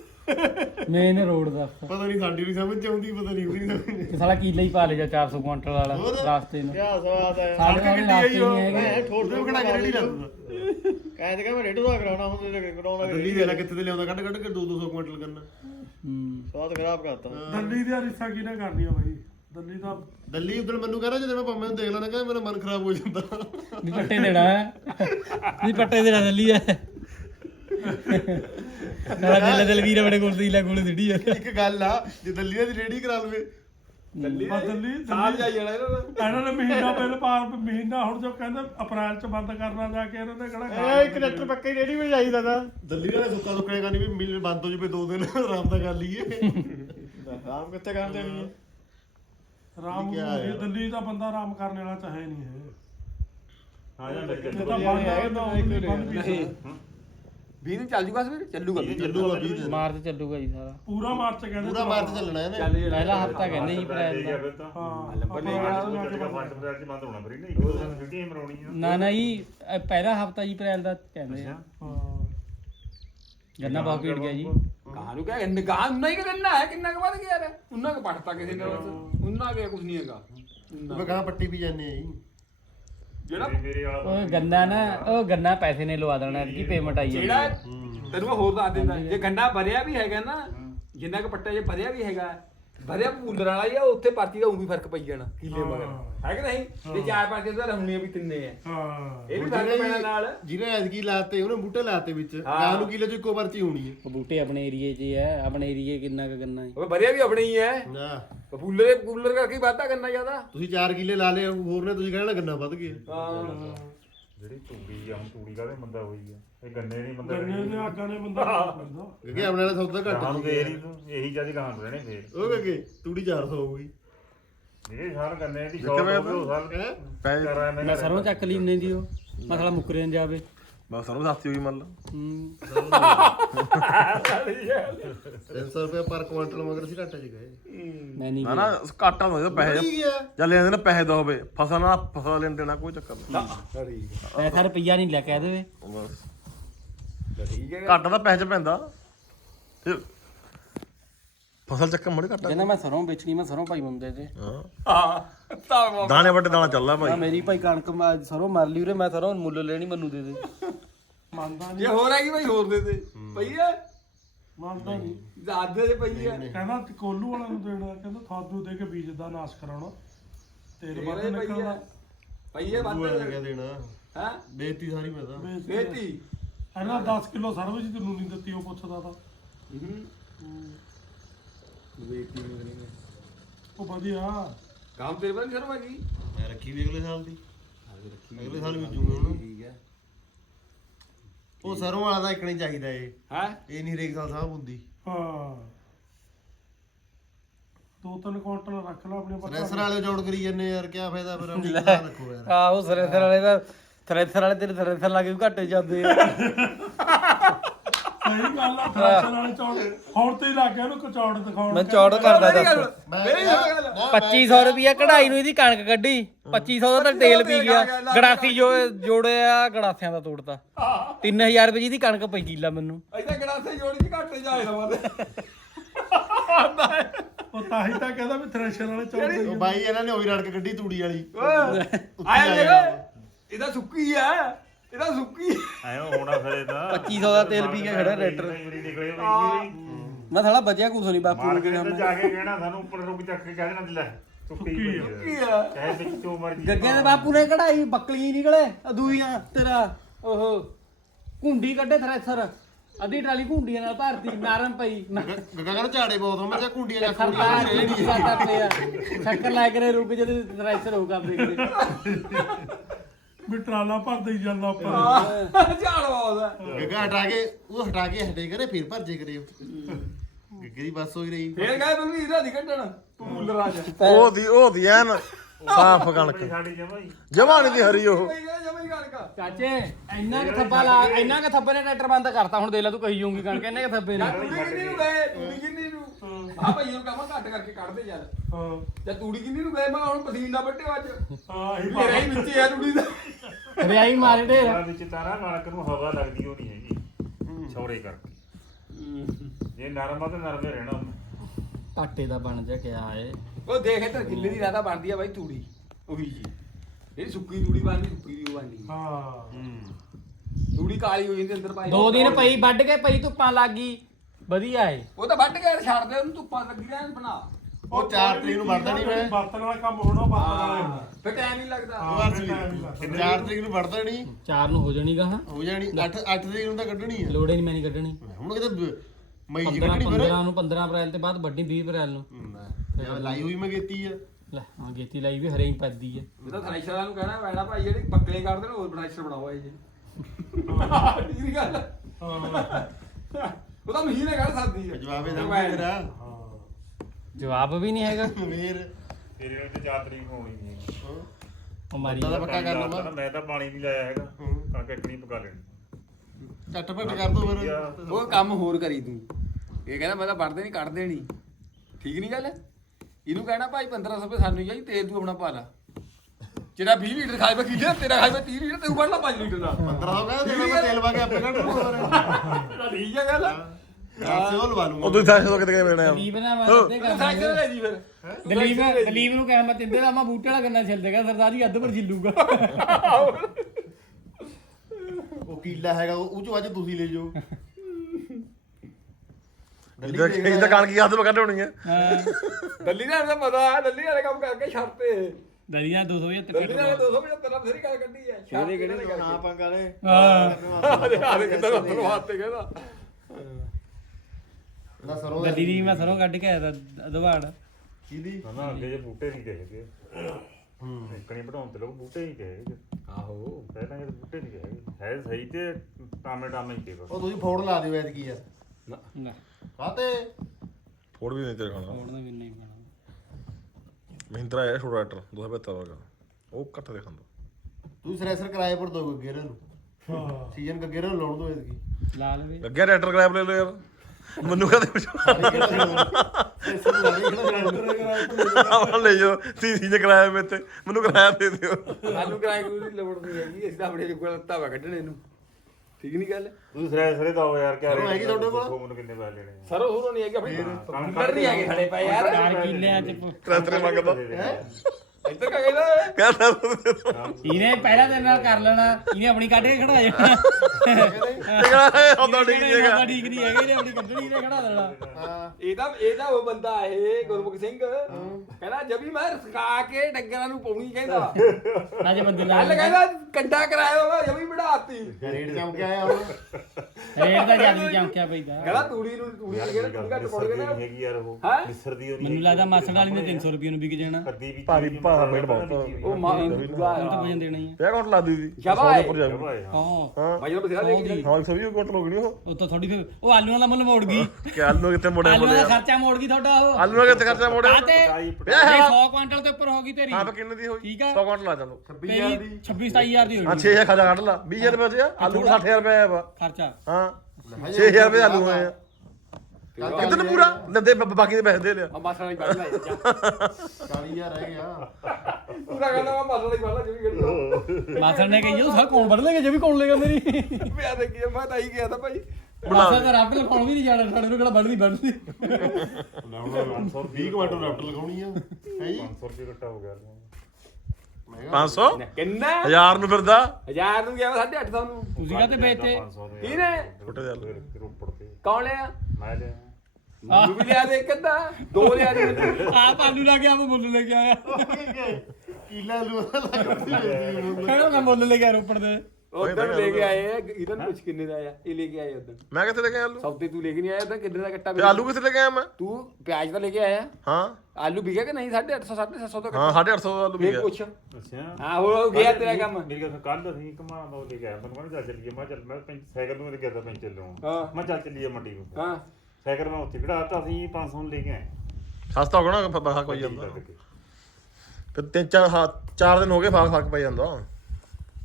ਮੇਨ ਰੋਡ ਦਾ। ਪਤਾ ਨਹੀਂ ਸਾਡੀ ਵੀ ਸਮਝ ਚ ਆਉਂਦੀ ਪਤਾ ਨਹੀਂ ਉਹਦੀ ਨਹੀਂ ਤੇ ਸਾਲਾ ਕੀਲਾ ਹੀ ਪਾ ਲਿਆ 400 ਕੁਇੰਟਲ ਵਾਲਾ? ਰਾਸਤੇ ਨੂੰ। ਕਿਆ ਸਵਾਦ ਹੈ ਸਾਡੇ ਵਾਲੇ ਕਿੱਡੀ ਆਈ ਉਹ। ਨਹੀਂ ਠੋਰ ਦੇ ਖੜਾ ਕੇ ਰੇੜੀ ਲੱਦਦਾ ਕਹਿੰਦੇ ਕਿ ਮੈਂ ਰੇਡੂ ਦਾ ਕਰਾਉਣਾ ਹੁੰਦੇ ਤੇ ਕਰਾਉਣਾ ਦਿੱਲੀ ਦੇ ਲਾ ਕਿੱਥੇ ਤੇ ਲਿਆਉਂਦਾ ਕੱਢ ਕੱਢ ਕੇ 2 200 ਕੁਇੰਟਲ ਕਰਨਾ। ਹੂੰ। ਸਵਾਦ ਖਰਾਬ ਕਰਤਾ। ਦਿੱਲੀ ਦੀਆਂ ਰਿਸਾ ਕਿਹਨੇ ਕਰਨੀਆਂ ਬਾਈ? ਦਿੱਲੀ ਦਾ ਦਿੱਲੀ ਉਦੋਂ ਮੈਨੂੰ ਕਹਿੰਦਾ ਜਦੋਂ ਮੈਂ ਪੰਮੇ ਨੂੰ ਦੇਖ ਲੈਣਾ ਕਹਿੰਦਾ ਮੇਰਾ ਮਨ ਖਰਾਬ ਹੋ ਜਾਂਦਾ। ਨਹੀਂ ਪੱਟੇ ਦੇਣਾ ਹੈ। ਨਹੀਂ ਪੱਟੇ ਦੇਣਾ ਦਿੱਲੀ ਹੈ। ਸਾਲਾ ਦਿਲ ਦਲਵੀਰ ਬੜੇ ਕੋਲ ਦੀ ਲੈ ਕੋਲ ਸਿੱੜੀ ਹੈ ਇੱਕ ਗੱਲ ਆ ਜੇ ਦਿੱਲੀ ਦੀ ਰੇੜੀ ਕਰਾ ਲਵੇ ਦਿੱਲੀ ਬਸ ਦਿੱਲੀ ਸਾਲ ਜਾਈ ਜਾਣਾ ਇਹਨਾਂ ਦਾ। ਇਹਨਾਂ ਨੇ ਮਹੀਨਾ ਬਿੱਲ ਪਾਰ ਮਹੀਨਾ ਹੁਣ ਜੋ ਕਹਿੰਦੇ ਅਪ੍ਰੈਲ ਚ ਬੰਦ ਕਰਨਾ ਜਾ ਕੇ ਇਹਨਾਂ ਨੇ ਕਿਹੜਾ ਇਹ ਇੱਕ ਲੈਟਰ ਪੱਕੇ ਰੇਡੀ ਵਿੱਚ ਚਾਹੀਦਾ ਤਾਂ। ਦਿੱਲੀ ਵਾਲੇ ਸੁੱਕਾ ਸੁੱਕਣੇ ਕਰਨੀ ਵੀ ਮਿਲ ਬੰਦ ਹੋ ਜਵੇ ਦੋ ਦਿਨ ਆਰਾਮ ਦਾ ਕਰ ਲਈਏ। ਆਰਾਮ ਕਿੱਥੇ ਕਰਨ ਦੇਣੀ ਹੈ? ਰਾਮ ਦਿੱਲੀ ਦਾ ਬੰਦਾ ਆਰਾਮ ਕਰਨ ਵਾਲਾ ਚਾਹੇ ਨਹੀਂ ਹੈ ਆ ਜਾਂਦਾ ਇਹ ਚੱਲ ਤਾਂ ਬੰਦ ਹੈ ਤਾਂ ਵੀ ਨਹੀਂ। ਵੀ ਨੂੰ ਚੱਲ ਜੂਗਾ ਸਵੇਰ? ਚੱਲੂਗਾ। ਚੱਲੂਗਾ 20 ਦਿਨ। ਮਾਰਚ ਚੱਲੂਗਾ ਜੀ ਸਾਰਾ। ਪੂਰਾ ਮਾਰਚ ਕਹਿੰਦੇ ਪੂਰਾ ਮਾਰਚ ਚੱਲਣਾ ਇਹਨੇ। ਚੱਲ ਪਹਿਲਾ ਹਫਤਾ ਕਹਿੰਦੇ ਜੀ ਅਪ੍ਰੈਲ ਦਾ। ਹਾਂ ਲੱਭਣ ਨਹੀਂ ਅਪ੍ਰੈਲ ਮਾਰਚ ਬੰਦ। ਮਾਰਚ ਅਪ੍ਰੈਲ ਚ ਬੰਦ ਹੋਣਾ ਫਿਰ ਨਹੀਂ। ਦੋ ਦਿਨ ਛੁੱਟੀ ਮਰਾਉਣੀ ਆ। ਨਾ ਨਾ ਜੀ ਇਹ ਪਹਿਲਾ ਹਫਤਾ ਜੀ ਅਪ੍ਰੈਲ ਦਾ ਕਹਿੰਦੇ ਆ। ਹਾਂ। ਗੰਨਾ ਬਹੁਤ ਪੀੜ ਗਿਆ ਜੀ। ਕਹਾਂ ਨੂੰ ਕਿਹਾ ਇੰਨੇ ਗਾਂ ਉਨਾ ਹੀ ਕੁ ਗੰਨਾ ਹੈ ਕਿੰਨਾ ਕੁ ਵੱਧ ਗਿਆ ਯਾਰ। ਉਨਾ ਕੁ ਪੜਤਾ ਕਿਸੇ ਨੇ ਉਨਾ ਕੁ ਕੁਝ ਨਹੀਂ ਹੈਗਾ। ਉਹ ਗਾਂ ਪੱਟੀ ਵੀ ਜਾਂਦੇ ਆ ਜੀ। ਜਿਹੜਾ ਉਹ ਗੰਨਾ ਨਾ ਉਹ ਗੰਨਾ ਪੈਸੇ ਨੇ ਲਵਾ ਦੇਣਾ ਇਹਦੀ ਪੇਮੈਂਟ ਆਈ ਜਿਹੜਾ ਹੈ। ਤੈਨੂੰ ਮੈਂ ਹੋਰ ਦੱਸ ਦਿੰਦਾ ਜੇ ਗੰਨਾ ਭਰਿਆ ਵੀ ਹੈਗਾ ਨਾ ਜਿੰਨਾ ਕੁ ਪੱਟਾ ਜੇ ਭਰਿਆ ਵੀ ਹੈਗਾ ਭਰਿਆ ਪੂਲਰ ਵਾਲਾ ਹੀ ਆ ਉੱਥੇ ਪਾਰਟੀ ਦਾ ਉਹ ਵੀ ਫ਼ਰਕ ਪਈ ਜਾਣਾ ਕਿੱਲੇ ਮਗਰ। ਹੈ ਕਿ ਨਹੀਂ? ਜੇ ਚਾਰ ਪਾਰਟੀ ਦਾ ਰਹਿਣੀਆਂ ਵੀ ਤਿੰਨੇ ਆ। ਹਾਂ। ਇਹ ਵੀ ਫ਼ਰਕ ਪੈਣਾ ਨਾਲ। ਜਿਹਨੇ ਐਤਕੀ ਲਾਤੇ ਉਹਨੇ ਬੂਟੇ ਲਾਤੇ ਵਿੱਚ। ਗਾਂ ਨੂੰ ਕਿਲੋ ਚ ਇੱਕੋ ਪਰਚੀ ਹੋਣੀ ਹੈ ਉਹ ਬੂਟੇ ਆਪਣੇ ਏਰੀਏ 'ਚ ਹੀ ਆਪਣੇ ਏਰੀਏ ਕਿੰਨਾ ਕੁ ਗੰਨਾ ਹੈ। ਉਹ ਭਰਿਆ ਵੀ ਆਪਣੇ ਹੀ ਹੈ ਨਾ। ਪੂਲਰ ਪੂਲਰ ਕਰਕੇ ਵਾਧਾ ਕਰਨਾ ਜ਼ਿਆਦਾ। ਤੁਸੀਂ 4 ਕਿੱਲੇ ਲਾ ਲਏ ਹੋਰ ਨੇ ਤੁਸੀਂ ਕਹਿਣਾ ਗੰਨਾ ਵੱਧ ਗਿਆ। ਹਾਂ। ਜਿਹੜੀ ਤੂੜੀ ਆ ਹੁਣ ਤੂੜੀ ਕਾਹਦੇ ਮੰਦਾ ਹੋਈ ਆ? ਇਹ ਗੰਨੇ ਨਹੀਂ ਮੰਦਾ ਗੰਨੇ ਨੇ ਆਗਾਂ ਨੇ ਬੰਦਾ। ਕਰਦਾ ਕਿਉਂਕਿ ਆਪਣੇ ਵਾਲਾ ਸੌਦਾ ਘੱਟ ਗਾਹਾਂ ਨੂੰ ਸੀ। ਫੇਰ ਹੀ ਤੂੰ ਇਹੀ ਜੱਜ ਗਾਹਾਂ ਨੂੰ ਰਹਿਣੇ ਫੇਰ। ਉਹ ਕਹੇ ਤੂੜੀ 400 ਹੋਊਗੀ। ਜਿਹੜੇ ਸਾਲ ਗੰਨੇ ਦੀ ਕਿਵੇਂ ਸ਼ੌਕ ਉਹ ਸਾਲ ਹੈ? ਪੈ ਕਰ ਰਿਹਾ ਮੈਂ ਸਰੋਂ ਚੱਕ ਲਈ ਦੀ ਉਹ। ਮਸਲਾ ਮੁੱਕਰੇ ਨਾ ਜਾਵੇ। ਬਸ ਸਾਨੂੰ ਸਸਤੀ ਹੋਈ ਮੰਨ ਲਾ। ਹੂੰ 300 ਰੁਪਏ ਪਰ ਕੁਆਂਟਲ ਮਗਰ ਸੀ ਘਾਟੇ ਚ ਗਏ। ਮੈਂ ਨਹੀਂ ਨਾ ਨਾ ਘਾਟਾ ਹੁੰਦਾ ਪੈਸੇ ਜਾਂ ਲੈਣ ਦੇਣਾ ਪੈਸੇ ਦੋ ਹੋਵੇ ਫਸਲ ਨਾਲ ਫਸਲ ਲੈਣ ਦੇਣਾ ਕੋਈ ਚੱਕਰ ਨਹੀਂ। ਪੈਸਾ ਰੁਪਈਆ ਨਹੀਂ ਲੈ ਕਹਿ ਦੇਵੇ ਬਸ। ਠੀਕ ਹੈ ਘਾਟਾ ਤਾਂ ਪੈਸੇ ਚ ਪੈਂਦਾ। ਤੇ ਫਸਲ ਚੱਕਰ ਮੜੇ ਘਾਟਾ ਕਹਿੰਦਾ ਮੈਂ ਸਰੋਂ ਵੇਚਣੀ ਮੈਂ ਸਰੋਂ ਭਾਈ ਮੁੰਡੇ ਤੇ ਹਾਂ। ਹਾਂ ਤਾਂ ਦਾਣੇ ਵੱਟੇ ਦਾਣਾ ਚੱਲਦਾ ਆ ਭਾਈ ਮੇਰੀ ਭਾਈ ਕਣਕ ਮੈਂ ਸਰੋਂ ਮਰ ਲਈ ਉਰੇ ਮੈਂ ਸਰੋਂ ਮੁੱਲ ਲੈਣੀ ਮੈਨੂੰ ਦੇ ਦੇ। ਮੰਨਦਾ ਜੇ ਹੋਰ ਹੈਗੀ ਭਾਈ ਹੋਰ ਦੇ ਦੇ। ਪਈ ਹੈ? ਮੰਨਦਾ ਨਹੀਂ ਦਾਦੇ ਦੇ ਪਈ ਹੈ। ਕਹਿੰਦਾ ਕੋਲੂ ਵਾਲਾ ਨੂੰ ਦੇਣਾ ਕਹਿੰਦਾ ਥਾਦੂ ਦੇ ਕੇ ਬੀਜ ਦਾ ਨਾਸ਼ ਕਰਾਉਣਾ। ਤੇਲ ਵੱਧ ਨਿਕਲਣਾ ਹੈ। ਹੈ ਨੇ ਵੱਧ ਦੇਣਾ? ਹੈ? ਦੇਤੀ ਸਾਰੀ ਮੈਂ ਤਾਂ। ਵੇਚ ਦੇਤੀ ਇਹਨਾਂ 10 ਕਿਲੋ ਸਰਵਿਸ ਤੈਨੂੰ ਨਹੀਂ ਦਿੱਤੀ ਉਹ ਪੁੱਛਦਾ ਤਾਂ। ਦੇਤੀ ਉਹ ਵਧੀਆ। ਕੰਮ ਤੇਰੇ ਬੰਦ ਕਰਵਾ ਗਈ ਮੈਂ ਰੱਖੀ ਵੀ ਅਗਲੇ ਸਾਲ ਦੀ। ਅਗਲੇ ਸਾਲ ਵੀ ਜੂਗਾ ਉਹਨੂੰ ਠੀਕ ਹੈ। ਉਹ ਸਰੋਂ ਵਾਲਾ ਤਾਂ ਇੱਕ ਨਹੀਂ ਚਾਹੀਦਾ ਇਹ। ਹੈ? ਇਹ ਨਹੀਂ ਰੇਕ ਸਾਲ ਸਾਹਬ ਹੁੰਦੀ। ਹਾਂ। ਦੋ ਤਿੰਨ ਕੁਆਂਟਲ ਰੱਖ ਲੈ ਆਪਣੇ ਪੱਕਾ ਰੈਸਰ ਵਾਲੇ ਜੋੜ ਕਰੀ ਜੰਨੇ ਯਾਰ ਕੀ ਫਾਇਦਾ ਫਿਰ? ਆਪਣੀ ਕਿਸਾਨ ਰੱਖੋ ਯਾਰ। ਆਹੋ ਸਰੇਸਰ ਵਾਲੇ ਦਾ ਥਰੇਸਰ ਵਾਲੇ ਤੇਰੇ ਥਰੇਸਰ ਲਾ ਕੇ ਵੀ ਘੱਟੇ ਜਾਂਦੇ ਆ। ਸਹੀ ਗੱਲ ਆ ਥਰਾਸ਼ਰ ਵਾਲੇ ਚੌੜ ਹੁਣ ਤੇ ਹੀ ਲੱਗ ਗਿਆ ਉਹਨੂੰ ਕਚੌੜ ਦਿਖਾਉਣ ਮੈਂ ਚੌੜ ਕਰਦਾ ਦੱਸ। ਮੈਂ ਮੇਰੀ ਕਿਹਾ- ਗੱਲ ਨਾ, ਮੈਂ 2500 ਰੁਪਿਆ ਕਢਾਈ ਨੂੰ ਇਹਦੀ ਕਣਕ ਕੱਢੀ। 2500 ਦਾ ਤਾਂ ਤੇਲ ਪੀ ਗਿਆ। ਗੜਾਸੀ ਜੋ ਜੋੜਿਆ ਗੜਾਸਿਆਂ ਦਾ ਤੋੜਤਾ। 3000 ਰੁਪਏ ਦੀ ਕਣਕ ਪਈ ਕਿੱਲਾ ਮੈਨੂੰ। ਐਦਾਂ ਗੜਾਸੇ ਜੋੜੀ ਚ ਘੱਟ ਜਾਏ ਲਵਾਂਦੇ ਉਹ ਤਾਂ ਹੀ ਤਾਂ ਕਹਿੰਦਾ ਵੀ ਥ੍ਰੈਸ਼ਰ ਵਾਲੇ ਚੌੜ ਉਹ ਬਾਈ ਇਹਨਾਂ ਨੇ ਉਹੀ ਰੜਕ ਕੱਢੀ ਤੂੜੀ ਵਾਲੀ। ਆਇਆ ਦੇਖ ਇਹਦਾ ਸੁੱਕੀ ਆ। ਇਹਦਾ ਸੁੱਕੀ। ਐਂ ਹੋਣਾ ਫਿਰ ਇਹ ਤਾਂ। 2500 ਦਾ ਤੇਲ ਪੀ ਕੇ ਖੜਾ ਨਿਕਲੇ ਹੋਈ ਮੈਂ ਥੜਾ ਬਚਿਆ ਕੁਛ ਨਹੀਂ ਬਾਪੂ ਨੂੰ ਮਾਰਕੀਟ ਕਿਹਾ ਤੇ ਮੈਂ। ਜਾ ਕੇ ਕਹਿਣਾ ਸਾਨੂੰ ਉੱਪਰ ਰੁਕ ਚੱਕ ਕੇ ਕਹਿ ਦੇਣਾ ਲੈ ਸੁੱਕੀ ਪਈ ਸੁੱਕੀ ਹੈ ਆ ਚਾਹੇ ਵਿੱਚ ਚੋ ਮਰਜ਼ੀ ਗੱਗੇ ਦੇ ਬਾਪੂ ਨੇ ਕਢਾਈ ਬੱਕਲੀ ਨਿਕਲੇ। ਅਦੂਈਆਂ ਤੇਰਾ ਉਹ ਕੁੰਡੀ ਕੱਢੇ ਥਰੈਸਰ। ਅੱਧੀ ਟਰਾਲੀ ਕੁੰਡੀਆਂ ਨਾਲ ਭਰਤੀ ਨਾਰਮ ਪਈ। ਗੱਗਾ ਕਹਿੰਦਾ ਝਾੜੇ ਬਹੁਤ ਹੁੰਦੇ ਜਾਂ ਕੁੰਡੀਆਂ ਜਾਂ ਕੀ ਕਰਦੇ ਆ। ਸ਼ੱਕਰ ਲੈ ਕੇ ਰੁਕ ਜਦ ਥਰੈਸਰ ਹੋਊਗਾ ਦੇਖਦੇ ਵੀ ਟਰਾਲਾ ਭਰਦਾ ਹੀ ਜਾਂਦਾ ਉੱਪਰ ਝਾੜ ਬਹੁਤ ਆ। ਗੱਗਾ ਹਟਾ ਕੇ ਉਹ ਹਟਾ ਕੇ ਹਟੇ ਕਰੇ ਫਿਰ ਭੱਜੇ ਕਰੇ ਗੱਗੇ ਦੀ ਬੱਸ ਹੋਈ ਰਹੀ। ਫੇਰ ਗਏ ਬੰਦੀ ਇਹਦਾ ਦੀ ਕੱਢਣ ਪੂਲਰਾਂ ਚ ਉਹ ਦੀ ਉਹ ਦੀ ਐਨ ਸਾਫ਼ ਕਣਕ। ਸਾਡੀ ਜਮਾ ਹੀ ਜਮਾ ਨਹੀਂ ਦੀ ਹਰੀ ਉਹ। ਕੋਈ ਚਾਚੇ ਇੰਨਾ ਕਿ ਥੱਬਾ ਲਾ ਇੰਨਾ ਕਿ ਥੱਬੇ ਨੇ ਟਰੈਕਟਰ ਬੰਦ ਕਰਤਾ ਹੁਣ ਦੇਖ ਲੈ ਤੂੰ ਕਹੀ ਜਾਊਂਗੀ ਕਣਕ ਇੰਨੇ ਕਿ ਥੱਬੇ ਨੇ। ਯਾਰ ਕਿੰਨੀ ਨੂੰ ਗਏ ਕਿੰਨੀ ਨੂੰ। ਆ ਭਾਈ ਨੂੰ ਕਹਾਂ ਘੱਟ ਕਰਕੇ ਕੱਢ ਦੇ ਯਾਰ। ਹਾਂ। ਤੇ ਤੂੜੀ ਕਿੰਨੀ ਨੂੰ ਗਏ ਮੈਂ ਹੁਣ ਪਸੀਨ ਵੱਢਿਓ ਅੱਜ। ਹਾਂ ਇਹ ਮੇਰਾ ਹੀ ਵਿੱਚ ਆ ਤੂੜੀ ਦਾ। ਰਿਆਈ ਮਾਰੇ ਢੇਰ ਆ ਵਿੱਚ ਤਾਂ ਨਾ ਕਣਕ ਨੂੰ ਹਵਾ ਲੱਗਦੀ ਉਹ ਨਹੀਂ ਹੈਗੀ ਛੌੜੇ ਕਰਕੇ। ਜੇ ਨਰਮ ਆ ਤੇ ਨਰਮੇ ਰਹਿਣਾ। ਆਟੇ ਦਾ ਬਣ ਜਾ ਕਿਆ ਏ। ਉਹ ਦੇਖ ਇੱਧਰ ਗਿੱਲੇ ਦੀ ਰਾਤਾ ਬਣਦੀ ਆ ਬਾਈ ਤੂੜੀ ਉਹੀ ਜੀ। ਇਹ ਸੁੱਕੀ ਤੂੜੀ ਬਣਦੀ ਸੁੱਕੀ ਦੀ ਉਹ ਬਣਦੀ। ਹਾਂ। ਤੂੜੀ ਕਾਲੀ ਹੋ ਜਾਂਦੀ ਅੰਦਰ ਪਾਈ। ਦੋ ਦਿਨ ਪਈ ਵੱਢ ਕੇ ਪਈ ਧੁੱਪਾਂ ਲੱਗ ਗਈ। ਵਧੀਆ ਏ। ਉਹ ਤਾਂ ਵੱਢ ਕੇ ਛੱਡ ਦੇ ਉਹਨੂੰ ਧੁੱਪਾਂ ਲੱਗੀ ਰਹਿਣ ਬਣਾ। ਉਹ ਚਾਰ ਤਰੀਕ ਨੂੰ ਵੜਦਾ ਨਹੀਂ ਮੈਂ। ਬਰਤਨ ਵਾਲਾ ਕੰਮ ਹੋਣਾ ਬਰਤਨ ਵਾਲਾ ਹੀ। ਹੋਣਾ ਫਿਰ ਟਾਈਮ ਨਹੀਂ ਲੱਗਦਾ। ਹਾਂ ਹੀ। ਚਾਰ ਤਰੀਕ ਨੂੰ ਵੜਦਾ ਨਹੀਂ। ਚਾਰ ਨੂੰ ਹੋ ਜਾਣੀ ਗਾ ਹਾਂ। ਹੋ ਜਾਣੀ। 8 8 ਤਰੀਕ ਨੂੰ ਤਾਂ ਕੱਢਣੀ ਆ। ਲੋੜੇ ਨਹੀਂ ਮੈਂ ਨਹੀਂ ਕੱਢਣੀ। ਹੁਣ ਕਿਤੇ ਮਈ ਚ 15 ਕੱਢਣੀ ਫਿਰ। 15 ਨੂੰ 15 ਅਪ੍ਰੈਲ ਤੇ ਬਾਅਦ ਵੱਢੀ 20 ਅਪ੍ਰੈਲ ਨੂੰ। ਲੈ, ਲਾਈ ਹੋਈ ਮੈਂ ਕੀਤੀ ਆ। ਲੈ ਹਾਂ ਗੇਤੀ ਲਾਈ ਵੀ ਹਰੇ ਹੀ ਪੈਦੀ ਏ ਇਹ ਤਾਂ ਥ੍ਰੈਸ਼ਰਾਂ ਨੂੰ ਕਹਿਣਾ ਪੈਣਾ ਭਾਈ ਜਿਹੜੀ ਬੱਕਲੇ ਕਰਦੇ ਨੇ ਹੋਰ ਥ੍ਰੈਸ਼ਰ ਬਣਾਓ ਇਹ ਜੀ। ਠੀਕ ਗੱਲ ਉਹ ਤਾਂ ਮਸ਼ੀਨ ਕੱਢ ਸਕਦੀ ਹੈ। ਜਵਾਬੇ ਦਾ ਮੇਰਾ ਜਵਾਬ ਵੀ ਨਹੀਂ ਹੈਗਾ। ਮੇਰ। ਤੇਰੇ ਨਾਲ ਤੇ ਚਾਰ ਤਰੀਕ ਨੂੰ ਹੋਣੀ ਨਹੀਂ ਹੈਗੀ। ਉਹ ਮਾਰੀ ਤਾਂ ਪੱਕਾ ਕਰ ਲਵਾਂ ਮੈਂ ਤਾਂ ਪਾਣੀ ਨਹੀਂ ਲਾਇਆ ਹੈਗਾ ਕਣਕ ਇੱਕ ਨਹੀਂ ਪਕਾ ਲੈਣੀ। ਝੱਟ ਪੱਟ ਕਰ ਦੋ ਫਿਰ। ਉਹ ਕੰਮ ਹੋਰ ਕਰੀ ਤੂੰ। ਇਹ ਕਹਿੰਦਾ ਮੈਂ ਤਾਂ ਵੜਦੇ ਨਹੀਂ ਕੱਢਦੇ ਨਹੀਂ ਠੀਕ ਨਹੀਂ ਗੱਲ? ਇਹਨੂੰ ਕਹਿਣਾ ਭਾਈ 1500 ਰੁਪਏ ਸਾਨੂੰ ਜਾਈ ਤੇਲ ਤੂੰ ਆਪਣਾ ਪਾ ਲਾ। ਜਿਹੜਾ 20 ਲੀਟਰ ਖਾਏ ਮੈਂ ਕਿਹਦੇ ਤੇਰਾ ਖਾਏ ਮੈਂ 30 ਲੀਟਰ ਤੂੰ ਵੜ ਲਾ 5 ਲੀਟਰ ਦਾ। 1500 ਕਹਿੰਦਾ ਦੇਣਾ ਮੈਂ ਤੇਲ ਵਾ ਕੇ ਆਪੇ ਕੱਢ ਲੂੰਗਾ ਠੀਕ ਹੈ ਗੱਲ। ਕਾਰ ਉਹ ਲਵਾ ਉਹ ਲੂੰਗਾ ਤੁਸੀਂ ਤਾਂ ਕਿਤੇ ਕਿਤੇ ਮਿਲਣੇ ਆ? ਦਲੀਪ ਨੇ ਮੈਂ ਅੱਧੇ ਤੂੰ ਕਰ ਸਾਈਕਲ ਲੈ ਜੀ ਫਿਰ ਦਲੀਪ ਦਲੀਪ ਨੂੰ ਕਹਿ ਮੈਂ ਤਿੰਦੇ ਦਾ ਮੈਂ ਬੂਟੇ ਵਾਲਾ ਗੰਨਾ ਛਿਲ ਦੇਗਾ ਸਰਦਾਰੀ ਅੱਧ ਪਰ ਛਿੱਲੂਗਾ। ਉਹ ਕੀਲਾ ਹੈਗਾ ਉਹ ਉਹ ਚੋਂ ਅੱਜ ਤੁਸੀਂ ਲੈ ਜਾਓ। ਇਹਦਾ ਇਹਦਾ ਕਣਕ ਕੀ ਹੱਥ ਪਕੜ ਹੋਣੀ ਹੈ। ਦਿੱਲੀ ਦਾ ਤਾਂ ਪਤਾ ਹੈ ਦਿੱਲੀ ਵਾਲੇ ਕੰਮ ਕਰਕੇ ਛੱਡਤੇ ਦਲੀਆ 200 ਜਾਂ ਦਿੱਲੀ ਵਾਲੇ 275 ਨਾਲ ਬਥੇਰੀ ਗੱਲ ਕੱਢੀ ਹੈ। ਕਿਹੜੇ ਕਿਹੜੇ ਨਾ ਪੰਗਾ ਲੈ ਹਾਂ। ਕਿੱਦਾਂ ਦਾ ਧੰਨਵਾਦ ਤੇ ਕਹਿੰਦਾ। ਨਾ ਸਰੋਂ ਦਾ ਗੱਡੀ ਦੀ ਮੈਂ ਸਰੋਂ ਕੱਢ ਕੇ ਆਇਆ ਤਾਂ ਦਵਾੜ ਕਿਹਦੀ? ਨਾ ਨਾ ਅੱਗੇ ਜੇ ਬੂਟੇ ਨਹੀਂ ਕਹੇਗੇ ਹੂੰ। ਇੱਕਣੀ ਵਧਾਉਣ ਤੇ ਲੋਕ ਬੂਟੇ ਹੀ ਕਹੇਗੇ ਆਹੋ। ਪਹਿਲਾਂ ਇਹ ਬੂਟੇ ਨਹੀਂ ਕਹੇਗੇ ਹੈ ਸਹੀ ਤੇ ਟਾਮੇ ਟਾਮੇ ਹੀ ਕਹੇਗਾ ਉਹ ਤੁਸੀਂ ਫੋੜ ਲਾ ਦਿਓ ਐਤਕੀ ਯਾਰ। ਨਾ। ਕਾਤੇ ਫੋੜ ਵੀ ਨਹੀਂ ਤੇਰੇ ਖਾਣਾ। ਹੋਣਾ ਵੀ ਨਹੀਂ ਪੈਣਾ ਮਹਿੰਦਰਾ ਹੈ ਛੋਟਾ ਟਰੈਕਟਰ 275 ਵਰਗਾ ਉਹ ਘੱਟ ਦੇ ਖਾਂਦਾ। ਤੁਸੀਂ ਸਰੈਸਰ ਕਿਰਾਏ ਪਰ ਦੋ ਗੱਗੇਰੇ ਨੂੰ। ਹਾਂ। ਸੀਜ਼ਨ ਗੱਗੇਰੇ ਨੂੰ ਲਾਉਣ ਦੋ ਐਤਕੀ। ਲਾ ਲਵੇ। ਲੱਗਿਆ ਟਰੈਕਟਰ ਕਰਾਇਆ ਲੈ ਲਓ ਯਾਰ। ਮੈਨੂੰ ਕਹਦੇ ਆਵਾਂ ਲੈ ਜਾਓ ਸੀਸੀ ਕਰਾਇਆ ਮੇਰੇ ਤੇ ਮੈਨੂੰ ਕਿਰਾਇਆ ਦੇ ਦਿਓ ਸਾਨੂੰ ਕਿਰਾਏ ਕੋਈ ਦੀ ਲੋੜ ਨਹੀਂ ਹੈਗੀ ਅਸੀਂ ਤਾਂ ਆਪਣੇ ਜੁਗਲ ਲੱਤਾ ਵਾ ਕੱਢਣੇ ਨੂੰ ਠੀਕ ਨਹੀਂ ਗੱਲ ਤੁਸੀਂ ਸਰੇ ਸਰੇ ਦੋ ਯਾਰ ਕਿਆ ਸਰੋਂ ਹੈਗੀ ਤੁਹਾਡੇ ਕੋਲ? ਮੈਨੂੰ ਕਿੰਨੇ ਪੈਸੇ ਲੈਣੇ ਆ ਸਰੋ ਸੁਰੋ ਨਹੀਂ ਹੈਗਾ ਭਾਈ ਕਣਕ ਕਰ ਨਹੀਂ ਹੈਗੇ ਖੜੇ ਪਏ ਯਾਰ ਚਾਰ ਕਿੱਲਿਆਂ ਚ ਪ- ਟਰੈਕਟਰ ਮੰਗਦਾ ਇੱਧਰ ਕਾ ਕਹਿੰਦਾ ਕਹਿੰਦਾ ਇਹਨੇ ਪਹਿਲਾਂ ਤੇਰੇ ਨਾਲ ਕਰ ਲੈਣਾ। ਇਹਨੇ ਆਪਣੀ ਕੱਢ ਕੇ ਖੜਾ ਜਾਣਾ ਹੁੰਦਾ ਠੀਕ ਨਹੀਂ ਹੈਗਾ। ਠੀਕ ਨਹੀਂ ਹੈਗਾ ਇਹਨੇ ਆਪਣੀ ਕੱਢਣੀ ਇਹਨੇ ਖੜਾ ਦੇਣਾ। ਹਾਂ। ਇਹਦਾ ਇਹਦਾ ਉਹ ਬੰਦਾ ਇਹ ਗੁਰਮੁਖ ਸਿੰਘ। ਕਹਿੰਦਾ ਜਬੀ ਮੈਂ ਰਸਕਾ ਕੇ ਡੰਗਰਾਂ ਨੂੰ ਪਾਉਣੀ ਕਹਿੰਦਾ। ਅੱਜ ਬੰਦੇ ਲਾ ਕੱਲ ਕਹਿੰਦਾ ਕੰਡਾ ਕਰਾਇਆ ਵਾ ਜਬੀ ਵੜਾਤੀ ਰੇਡ ਚਮ ਕੇ ਆਇਆ ਹੁਣ ਰੇਟ ਤਾਂ ਜਦ ਵੀ ਚਮਕਿਆ ਪੈਂਦਾ। ਕਹਿੰਦਾ ਤੂੜੀ ਨੂੰ ਤੂੜੀ ਨੂੰ ਕਹਿੰਦਾ ਤੂੜੀ ਘੱਟ ਪਾਉਣੀ ਕਹਿੰਦਾ ਹੈਗੀ ਯਾਰ ਉਹ? ਮਿਸਰ ਦੀ ਮੈਨੂੰ ਲੱਗਦਾ ਮਾਸੜ ਵਾਲੀ ਨੇ 300 ਰੁਪਏ ਨੂੰ ਵਿਕ ਜਾਣਾ। ਭਾਰੀ ਭਾਰਾ ਮੇੜ ਬਹੁਤ। ਉਹ ਮਾਂ ਉਹ ਤਾਂ ਵਜਨ ਦੇਣਾ ਹੀ ਇਹ ਅਕਾਊਂਟ ਲਾ ਦਿੱਤੀ ਸ਼ਾਬਾਸ਼। ਉੱਪਰ ਜਾ ਆ ਹਾਂ। ਭਾਈ ਬਥੇਰਾ ਦੇ ਕੇ ਹਾਂ 120 ਅਕਾਊਂਟ ਲੋਗਣੀ ਉਹ। ਉਹ ਤਾਂ ਥੋੜੀ ਫਿਰ ਉਹ ਆਲੂਆਂ ਦਾ ਮੁੱਲ ਮੋੜ ਗਈ। ਕਿ ਆਲੂ ਕਿੱਥੇ ਮੋੜੇ ਆਲੂਆਂ ਦਾ ਖਰਚਾ ਮੋੜ ਗਈ ਤੁਹਾਡਾ ਉਹ। ਆਲੂ ਕਿੱਥੇ ਖਰਚਾ ਮੋੜੇ ਆ ਤੇ ਪਿਆ ਹੈ? 100 ਕੁਇੰਟਲ ਤੋਂ ਉੱਪਰ ਹੋ ਗਈ ਤੇਰੀ। ਹਾਂ ਕਿੰਨੇ ਦੀ ਹੋਈ? ਠੀਕ ਆ। 100 ਅਕਾਊਂਟ ਲਾ ਚਲੋ। ਤੇਰੀ 26 27000 ਦੀ। ਹਾਂ ਹੋਣੀ 6000 ਖਰਚਾ ਕੱਢ ਲਾ। 20000 ਰੁਪਏ ਬਚਿਆ ਆਲੂ ਨੂੰ 60000 ਰੁਪਏ ਆਇਆ ਵਾ। ਖਰਚਾ। ਹਾਂ। 6000 ਰੁਪਏ ਆਲੂ ਆਏ ਆ। ਕਿਤਨੇ ਪੂਰਾ ਲੱਦੇ ਬਾਕੀ ਦੇ ਪੈਸੇ ਦੇ ਲਿਆ ਆ ਮਾਸਾ ਨਹੀਂ ਪੜ ਲਾਇਆ 40000 ਰਹਿ ਗਿਆ ਪੂਰਾ ਕਹਿੰਦਾ ਮੈਂ ਮਾਸਾ ਨਹੀਂ ਪੜਦਾ ਜਬੀ ਕਹਿੰਦਾ ਮਾਸੜ ਨੇ ਕਹੀ ਉਹ ਸਾਰਾ ਕੌਣ ਵੱਢ ਲੇਗਾ ਜੇ ਵੀ ਕੌਣ ਲੇਗਾ ਮੇਰੀ ਪਿਆ ਦੇਖੀ ਮੈਂ ਤਾਂ ਹੀ ਗਿਆ ਤਾਂ ਭਾਈ ਮਾਸੜ ਦਾ ਰੱਬ ਲਖਾਉਣ ਵੀ ਨਹੀਂ ਜਾਣਾ ਸਾਡੇ ਨੂੰ ਕਿਹੜਾ ਵੱਢਦੀ ਵੱਢਦੀ ਲਾਉਣਾ 20 ਕੁਆਂਟਲ ਰੱਟ ਲਗਾਉਣੀ ਆ ਹੈ ਜੀ 500 ਰੁਪਏ ਘੱਟਾ ਹੋ ਗਿਆ 500 ਕਿੰਨਾ ਹਜ਼ਾਰ ਨੂੰ ਫਿਰਦਾ ਹਜ਼ਾਰ ਨੂੰ ਗਿਆ 850 ਨੂੰ ਤੁਸੀਂ ਕਾਹਤੇ ਵੇਚਤੇ ਕਿਹਨੇ ਛੋਟੇ ਦੇ ਰੋਪੜ ਤੇ ਕੌਣ ਲਿਆ ਮੈਂ ਲਿਆ ਮੈਨੂੰ ਵੀ ਲਿਆ ਦੇ ਇੱਕ ਅੱਧਾ ਦੋ ਲਿਆ ਦੇ। ਆਪ ਆਲੂ ਲਾ ਕੇ ਆਪ ਮੁੱਲ ਲੈ ਕੇ ਆਇਆ ਕੀਲਾ ਲੂ ਲੱਗਦੀ ਹੈ ਕਹਿੰਦਾ ਮੈਂ ਮੁੱਲ ਲੈ ਕੇ ਆਇਆ ਰੋਪੜ ਦੇ ਉਧਰ ਲੈ ਕੇ ਆਏ ਆ ਇਧਰ ਪੁੱਛ ਕਿੰਨੇ ਦਾ ਆਇਆ ਇਹ ਲੈ ਕੇ ਆਏ ਉਧਰ ਮੈਂ ਕਿੱਥੇ ਲੈ ਕੇ ਆਇਆ ਆਲੂ ਸੌਦੇ ਤੂੰ ਲੈ ਕੇ ਨਹੀਂ ਆਇਆ ਉਧਰ ਕਿੰਨੇ ਦਾ ਕੱਟਾ ਤੇ ਆਲੂ ਕਿੱਥੇ ਲੈ ਕੇ ਆਇਆ ਮੈਂ ਤੂੰ ਪਿਆਜ਼ ਤਾਂ ਲੈ ਕੇ ਆਇਆ ਹਾਂ ਆਲੂ ਵਿਕਿਆ ਕਿ ਨਹੀਂ 850 750 ਦਾ ਹਾਂ 850 ਆਲੂ ਵੀ ਫੇਰ ਗਿਆ ਪੁੱਛ ਅੱਛਾ ਹਾਂ ਹੋ ਗਿਆ ਤੇਰਾ ਕੰਮ ਮੇਰੀ ਗੱਲ ਕੱਲ ਅਸੀਂ ਕਮਾ ਦਾ ਲੈ ਕੇ ਆਇਆ ਮੈਨੂੰ ਕਹਿੰਦਾ ਚੱਲ ਚੱਲੀਏ ਮੈਂ ਚੱਲ ਮੈਂ ਸਾਈਕਲ ਨੂੰ ਮੇਰੇ ਗਿਆ ਤਾਂ ਪੈਂਚਰ ਲਾਉਣ ਹਾਂ। ਮੈਂ ਚੱਲ ਚੱਲੀਏ ਮੰਡੀ ਨੂੰ ਹਾਂ ਸਾਈਕਲ ਮੈਂ ਉੱਥੇ ਖੜਾਤਾ ਅਸੀਂ 500 ਨੂੰ ਲੈ ਕੇ ਆਏ। ਸਸਤਾ ਹੋਣਾ ਬਾਹਾ ਕੋਈ ਜਾਂਦਾ। ਕਿ ਤਿੰਨ ਚਾਰ ਹਾਂ ਚਾਰ ਦਿਨ ਹੋ ਗਏ ਫ਼ਰਕ ਫ਼ਰਕ ਪੈ ਜਾਂਦਾ।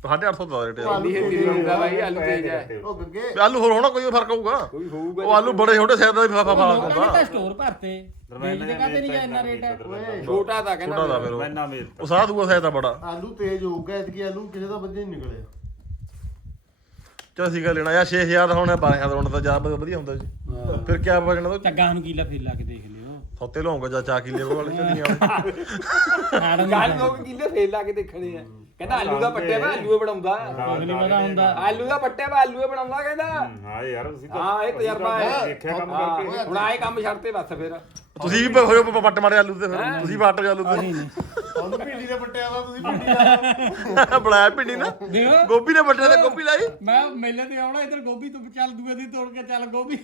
850 ਦਾ ਰੇਟ ਆ। ਇੰਨੀ ਛੇਤੀ ਨਹੀਂ ਹੁੰਦਾ ਬਾਈ? ਆਲੂ ਤੇਜ਼ ਹੈ ਉਹ ਗੱਗੇ ਆਲੂ ਹੋਰ ਹੋਣਾ ਕੋਈ ਫ਼ਰਕ ਹੋਊਗਾ। ਕੋਈ ਹੋਊਗਾ ਉਹ ਆਲੂ ਬੜੇ ਛੋਟੇ ਸਾਈਜ਼ ਦਾ ਵੀ ਫ਼ਰਕ ਲੋਕਾਂ ਨੇ ਹੁੰਦਾ। ਤਾਂ ਸਟੋਰ ਭਰਤੇ। ਵੇਚਦੇ ਕਾਤੇ ਨਹੀਂ ਇੰਨਾ ਰੇਟ? ਹੈ ਛੋਟਾ ਤਾਂ ਛੋਟਾ ਦਾ ਕਹਿੰਦਾ ਫਿਰ ਉਹ। ਮੈਨਾ ਮੇਲ ਉਹ ਸਾਹ ਦੂਆ ਸਾਈਜ਼ ਦਾ ਬੜਾ। ਆਲੂ ਤੇਜ਼ ਹੋਊਗਾ ਇਤਕੀ ਆਲੂ ਕਿਸੇ ਦਾ ਵਧੀਆ ਨਹੀਂ ਨਿਕਲਿਆ। ਚਾ ਸੀਗਾ ਲੈਣਾ ਯਾ 6000 ਦਾ ਹੋਣਾ 12000 ਦਾ ਹੋਣਾ ਤਾਂ ਜਾ ਵਧੀਆ ਹੁੰਦਾ ਜੀ। ਫਿਰ ਕਿਆ ਵਜਣਾ ਤਾਂ ਚੱਗਾ ਨੂੰ ਕੀਲਾ ਫੇਰ ਲਾ ਕੇ ਦੇਖ ਲਿਓ। ਸੌਤੇ ਲਾਉਂਗਾ ਜਾਂ ਚਾ ਕਿਲੇ ਵਾਲੇ ਚੱਲੀਆਂ ਨਾੜਨ ਗੱਲ ਲੋਕ ਕਿੱਲੇ ਫੇਲ ਲਾ ਕੇ ਦੇਖਣੇ ਆ। ਕਹਿੰਦਾ ਆਲੂ ਦਾ ਪੱਟਿਆ ਵਾ ਆਲੂ ਬਣਾਉਂਦਾ ਨਹੀਂ ਪਤਾ ਹੁੰਦਾ। ਆਲੂ ਦਾ ਪੱਟਿਆ ਵਾ ਆਲੂ ਬਣਾਉਂਦਾ ਕਹਿੰਦਾ। ਹਾਂ ਯਾਰ ਤੁਸੀਂ ਹਾਂ ਇਹ ਤਜਰਬਾ ਹੈ। ਦੇਖਿਆ ਕੰਮ ਕਰਕੇ। ਹੁਣ ਆਏ ਕੰਮ ਛੱਡਤੇ ਬਸ ਫਿਰ। ਤੁਸੀਂ ਵੀ ਹੋਏ ਪੱਟ ਮਾਰੇ ਆਲੂ ਤੇ ਫਿਰ। ਤੁਸੀਂ ਪੱਟ ਆਲੂ ਤੇ। ਤੁਹਾਨੂੰ ਭਿੰਡੀ ਦੇ ਪੱਟਿਆ ਦਾ ਤੁਸੀਂ ਭਿੰਡੀ ਦਾ ਬਣਾਇਆ ਪਿੰਡੀ ਨਾ? ਦੇਖੋ। ਗੋਭੀ ਨੇ ਵੱਡੇ ਤੇ ਗੋਭੀ ਲਾਈ? ਮੈਂ ਮੇਲੇ ਤੇ ਆਉਣਾ ਇਧਰ ਗੋਭੀ ਤੂੰ ਚੱਲ ਦੂਏ ਦੀ ਤੋੜ ਕੇ ਚੱਲ ਗੋਭੀ।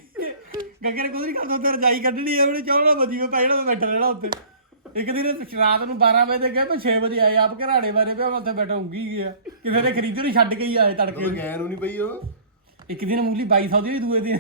ਗੱਗੇ ਨੇ ਨਹੀਂ ਕਰਦਾ ਉੱਥੇ ਰਜਾਈ ਕੱਢਣੀ ਆ ਉਹਨੇ ਚਾਹਣਾ ਮਜੀ ਮੈਂ ਪੈ ਜਾਣਾ ਬੈਠਾ ਰਹਿਣਾ ਉੱਥੇ। ਇੱਕ ਦਿਨ ਰਾਤ ਨੂੰ 12 ਵਜੇ ਦੇ ਗਏ ਮੈਂ 6 ਵਜੇ ਆਏ ਆਪ ਘਰਾੜੇ ਬਾਰੇ ਪਿਆ ਮੈਂ ਉੱਥੇ ਬੈਠਾ ਉਂਗੀ ਗਿਆ। ਕਿਸੇ ਦੇ ਖਰੀਦਰ ਹੀ ਛੱਡ ਕੇ ਹੀ ਆਏ ਤੜਕੇ ਉਹ ਗੈਰ ਨੂੰ ਨਹੀਂ ਪਈ ਉਹ? ਇੱਕ ਦਿਨ ਮੂਲੀ 2200 ਦੀ ਦੂਏ ਦਿਨ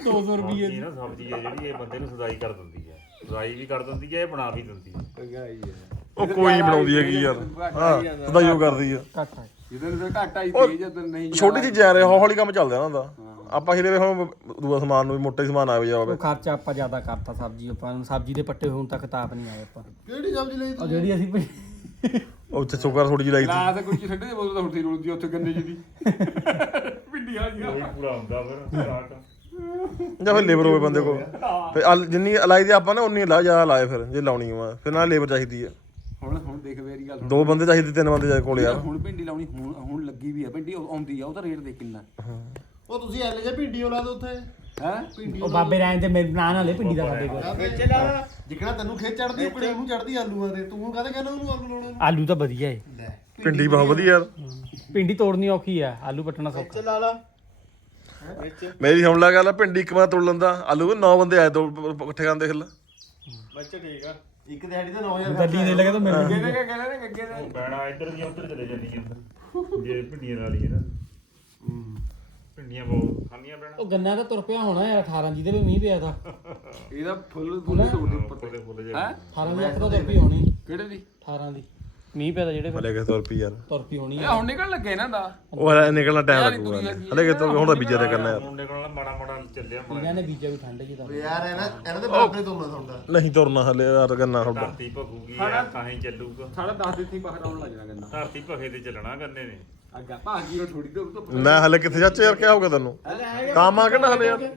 200 ਰੁਪਏ ਨਾ ਸਬਜ਼ੀ ਹੈ ਜਿਹੜੀ ਇਹ ਬੰਦੇ ਨੂੰ ਸਦਾਈ ਕਰ ਦਿੰਦੀ ਹੈ। ਸਦਾਈ ਵੀ ਕਰ ਦਿੰਦੀ ਹੈ ਇਹ ਬਣਾ ਵੀ ਦਿੰਦੀ ਹੈ। ਉਹ ਕੋਈ ਨਹੀਂ ਬਣਾਉਂਦੀ ਹੈਗੀ ਯਾਰ। ਹਾਂ ਸਦਾ ਯੋ ਕਰਦੀ ਆ। ਘੱਟ ਹੈ ਜਦੋਂ ਨੂੰ ਘਾਟਾ ਹੀ ਤੇਜ਼ ਜਦੋਂ ਨਹੀਂ ਛੋਟੀ ਚੀਜ਼ ਆ ਰਿਹਾ ਹੌਲੀ ਕੰਮ ਚੱਲਦਾ ਇਹਨਾਂ ਦਾ ਆਪਾਂ ਹੀਰੇ ਵੇ ਹੁਣ ਦੂਆ ਸਮਾਨ ਨੂੰ ਵੀ ਮੋਟਾ ਹੀ ਸਮਾਨ ਆ ਜਾਵੇ ਉਹ ਖਰਚਾ ਆਪਾਂ ਜ਼ਿਆਦਾ ਕਰਤਾ ਸਬਜ਼ੀ ਆਪਾਂ ਨੂੰ। ਸਬਜ਼ੀ ਦੇ ਪੱਟੇ ਹੁਣ ਤੱਕ ਤਾਪ ਨਹੀਂ ਆਏ ਆਪਾਂ। ਕਿਹੜੀ ਸਬਜ਼ੀ ਲਈ ਉਹ ਜਿਹੜੀ ਅਸੀਂ ਭਈ- ਉਹ ਸ਼ੂਗਰ ਥੋੜੀ ਜਿਹੀ ਲਾਈ ਸੀ। ਗਲਾਸ ਕੋਈ ਛੱਡੇ ਦੇ ਬੋਤਲ ਤਾਂ ਹੁਣ ਰੁਲਦੀ ਉੱਥੇ ਗੰਨੇ ਜੀ ਦੀ। ਪਿੰਡੀਆਂ ਜੀ ਉਹੀ ਪੂਰਾ ਹੁੰਦਾ ਫਿਰ ਸਟਾਰਟ ਜਾਂ ਫਿਰ ਲੇਬਰ ਹੋਵੇ ਬੰਦੇ ਕੋਲ। ਫਿਰ ਜਿੰਨੀ ਲਾਈ ਦੀ ਆਪਾਂ ਨੇ ਉਨੀ ਲਾ ਜਾ ਲਾਏ ਫਿਰ ਜੇ ਲਾਉਣੀ ਹੋਆ ਫਿਰ ਨਾਲ ਲੇਬਰ ਚਾਹੀਦੀ ਆ। ਹੁਣ ਹੁਣ ਦੇਖ ਮੇਰੀ ਗੱਲ ਦੋ ਬੰਦੇ ਚਾਹੀਦੇ ਤਿੰਨ ਬੰਦੇ ਚਾਹੀਦੇ ਕੋਲ ਯਾਰ। ਹੁਣ ਭਿੰਡੀ ਲਾਉਣੀ ਹੁਣ ਹੁਣ ਲੱਗੀ ਵੀ ਆ। ਭਿੰਡੀ ਆਉਂਦੀ ਆ ਉਹਦਾ ਰੇਟ ਦੇਖ ਕਿੰਨਾ। ਉਹ ਤੁਸੀਂ ਐਲ ਜੇ ਭਿੰਡੀ ਉਹ ਲਾ ਦੋ ਉੱਥੇ। ਹੈ? ਭਿੰਡੀ ਉਹ ਬਾਬੇ ਰਾਇਨ ਤੇ ਮੇਰੇ ਨਾਂ ਨਾਲੇ ਪਿੰਡੀ ਦਾ ਸਾਡੇ ਕੋਲ। ਵਿੱਚ ਲਾ ਜਿਕਣਾ ਤੈਨੂੰ ਖੇਤ ਚੜਦੀ ਉਕੜੇ ਉਹਨੂੰ ਚੜਦੀ ਆਲੂਆਂ ਦੇ। ਤੂੰ ਕਹਦੇ ਕਹਿੰਦਾ ਉਹਨੂੰ ਆਲੂ ਲਾਉਣਾ ਆਲੂ ਤਾਂ ਵਧੀਆ ਏ। ਲੈ ਪਿੰਡੀ ਬਹੁਤ ਵਧੀਆ। ਯਾਰ ਪਿੰਡੀ ਤੋੜਨੀ ਔਖੀ ਆ ਆਲੂ ਪੱਟਣਾ ਸੌਖਾ। ਲਾ ਲਾ ਵਿੱਚ ਮੇਰੀ ਹੁਣ ਲਾ ਗੱਲ ਆ, ਭਿੰਡੀ ਇੱਕ ਵਾਰ ਤੋੜ ਲੈਂਦਾ। ਆਲੂ ਨੌ ਬੰਦੇ ਆਏ ਦੋ ਇਕੱਠੇ ਕਰਨ ਦੇਖ ਲੈ ਵਿੱਚ ਠੀਕ ਆ। ਇੱਕ ਦਿਹਾੜੀ ਦਾ 9000 ਦੱਲੀ ਦੇ ਲਗੇ ਤਾਂ ਕਹਿੰਦੇ ਕਿ ਕਹਿੰਦੇ ਨੇ ਅੱਗੇ ਦੇ ਬੈਣਾ ਇੱਧਰ ਦੀਆਂ ਉੱਧਰ ਚਲੇ ਜਾਂਦੀਆਂ ਅੰਦਰ। ਜੇ ਭਿੰਡੀਆਂ ਨਾਲ ਹੀ ਨਾ। ਭਿੰਡੀਆਂ ਬਹੁਤ ਖਾਂਦੀਆਂ ਬੈਣਾ। ਉਹ ਗੰਨਾ ਤਾਂ ਤੁਰ ਪਿਆ ਹੋਣਾ ਯਾਰ 18 ਜਿਹਦੇ ਵੀ ਮੀਂਹ ਪਿਆ ਤਾਂ। ਇਹਦਾ ਫੁੱਲ ਫੁੱਲ ਤੋੜਦੇ ਉੱਪਰ ਤੇ ਫੁੱਲੇ ਫੁੱਲੇ ਹੈ? 18 ਦੀ ਅੱਖ ਤਾਂ ਤੁਰ ਪਈ ਹੋਣੀ। ਕਿਹੜੇ ਦੀ? 18 ਦੀ। ਮੀਂਹ ਪਿਆ ਤਾਂ ਜਿਹੜੇ ਹਲੇ ਕਿਸ ਤੁਰ ਪਈ ਯਾਰ। ਤੁਰ ਪਈ ਹੋਣੀ ਇਹ ਹੁਣ ਨਿਕਲਣ ਲੱਗੇ ਇਹਨਾਂ ਦਾ। ਉਹ ਹਲੇ ਨਿਕਲਣਾ ਟਾਈਮ ਲੱਗੂਗਾ ਹਲੇ। ਕਿ ਹੁਣ ਤਾਂ ਬੀਜਿਆ ਤੇ ਕਰਨਾ ਯਾਰ। ਹੁਣ ਨਿਕਲਣਾ ਮਾੜਾ ਮਾੜਾ ਚੱਲਿਆ ਮਾੜਾ। ਇਹਨਾਂ ਨੇ ਬੀਜਾ ਵੀ ਠੰਡ ਜੀ ਤਾਂ ਯਾਰ ਇਹਨਾਂ ਇਹਨਾਂ ਦੇ ਬਰਾਬਰ ਤੋਂ ਨਾ ਤੁਹਾਡਾ ਨਹੀਂ ਤੁਰਨਾ ਹਲੇ ਯਾਰ ਗੰਨਾ ਤੁਹਾਡਾ ਧਰਤੀ ਭਖੂਗੀ ਯਾਰ ਤਾਂ ਹੀ ਚੱਲੂਗਾ। ਸਾਡਾ 10 ਦਿਨ ਹੀ ਬਾਹਰ ਆਉਣ ਲੱਗ ਜਾਣਾ ਗੰਨਾ ਧਰਤੀ ਭਖੇ ਤੇ ਚੱਲਣਾ ਗੰਨੇ ਨੇ। ਅੱਗਾ ਭਾਗੀ ਉਹ ਥੋੜੀ ਦੇਰ ਤੋਂ ਮੈਂ ਹਲੇ ਕਿੱਥੇ ਚਾਚੇ ਯਾਰ ਕਿਆ ਹੋਗਾ ਤੈਨੂੰ? ਕੰਮ ਆ ਕਿਹੜਾ ਹਲੇ ਯਾਰ?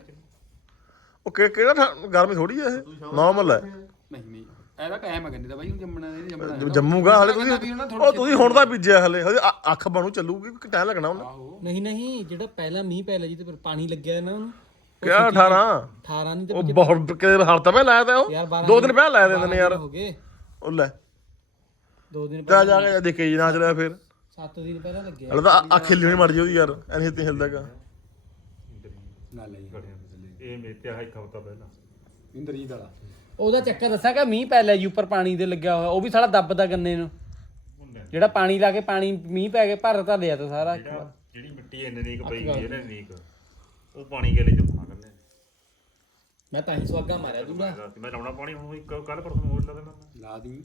ਉਹ ਕਿ- ਕਿਹੜਾ ਠਾ- ਗਰਮੀ ਥੋੜੀ ਆ ਇਹ? ਨਾਰਮਲ ਹੈ ਨਹੀਂ ਨਹੀਂ। ਇਹਦਾ ਕਾਇਮ ਹੈ ਗੰਨੇ ਦਾ ਬਾਈ ਹੁਣ ਜੰਮਣਾ ਨਹੀਂ ਜੰਮਣਾ ਜੰਮੂਗਾ ਹਲੇ ਤੁਸੀਂ ਉਹ ਤੁਸੀਂ ਹੁਣ ਤਾਂ ਬੀਜਿਆ ਹਲੇ ਹਲੇ ਅ- ਅੱਖ ਬਣੂ ਚੱਲੂਗੀ ਕਿ ਟਾਈਮ ਲੱਗਣਾ ਉਹਨੂੰ। ਆਹੋ। ਨਹੀਂ ਨਹੀਂ ਜਿਹੜਾ ਪਹਿਲਾਂ ਮੀਂਹ ਪੈ ਲਿਆ ਜੀ ਤੇ ਫਿਰ ਪਾਣੀ ਲੱਗਿਆ ਨਾ ਉਹਨੂੰ। ਕਿਆ 18 18 ਨਹੀਂ ਤੇ ਉਹ ਬਹੁਤ ਕਿ ਹਫਤਾ ਪਹਿਲਾਂ ਲਾਇਆ ਤਾ ਯਾਰ ਉਹ ਦੋ ਦਿਨ ਪਹਿਲਾਂ ਲਾਇਆ ਦਿੰਦੇ ਨੇ ਯਾਰ। ਹੋ ਗਏ। ਉਹ ਲੈ। ਦੋ ਦਿਨ ਜਾ ਜਾ ਕੇ ਦੇਖੇ ਜੀ ਨਾ ਚਲਿਆ ਫਿਰ। 7 ਦਿਨ ਪਹਿਲਾਂ ਲੱਗਿਆ। ਹਲੇ ਤਾਂ ਅੱਖ ਹਿੱਲੀ ਨਹੀਂ ਮਰ ਜੀ ਉਹਦੀ ਯਾਰ ਐਨੀ ਹਿੱਤੀ ਹਿਲਦਾਗਾ ਨਾਲ ਲਈ ਇਹ ਮੇਤਿਆ ਇੱਕ ਹਫ਼ਤਾ ਪਹਿਲਾਂ। ਇੰਦਰਜੀਤ ਵਾਲਾ। ਉਹਦਾ ਚੱਕਰ ਦੱਸਾਂ ਕਿ ਮੀਂਹ ਪੈ ਲਿਆ ਜੀ ਉੱਪਰ ਪਾਣੀ ਦੇ ਲੱਗਿਆ ਹੋਇਆ ਉਹ ਵੀ ਸਾਲਾ ਦੱਬਦਾ ਗੰਨੇ ਨੂੰ। ਜਿਹੜਾ ਪਾਣੀ ਲਾ ਕੇ ਪਾਣੀ ਮੀਂਹ ਪੈ ਕੇ ਭਰ ਤਾਂ ਲਿਆ ਤਾ ਸਾਰਾ। ਜਿਹੜੀ ਮਿੱਟੀ ਇੰਨੇ ਨੀਕ ਪਈ ਗਈ ਹੈ ਨਾ ਨੀਕ। ਉਹ ਪਾਣੀ ਗਲੇ ਚ ਪਾ ਕਰਨੇ ਮੈਂ ਤਾਂ ਹੀ ਸਵਾਗਾ ਮਾਰਿਆ ਦੂਲਾ ਮੈਂ ਲਾਉਣਾ ਪਾਣੀ ਹੁਣ ਇੱਕ ਕੱਲ ਪਰਸੋਂ ਹੋਰ ਲਾ ਦੇਣਾ ਲਾ ਦੀ।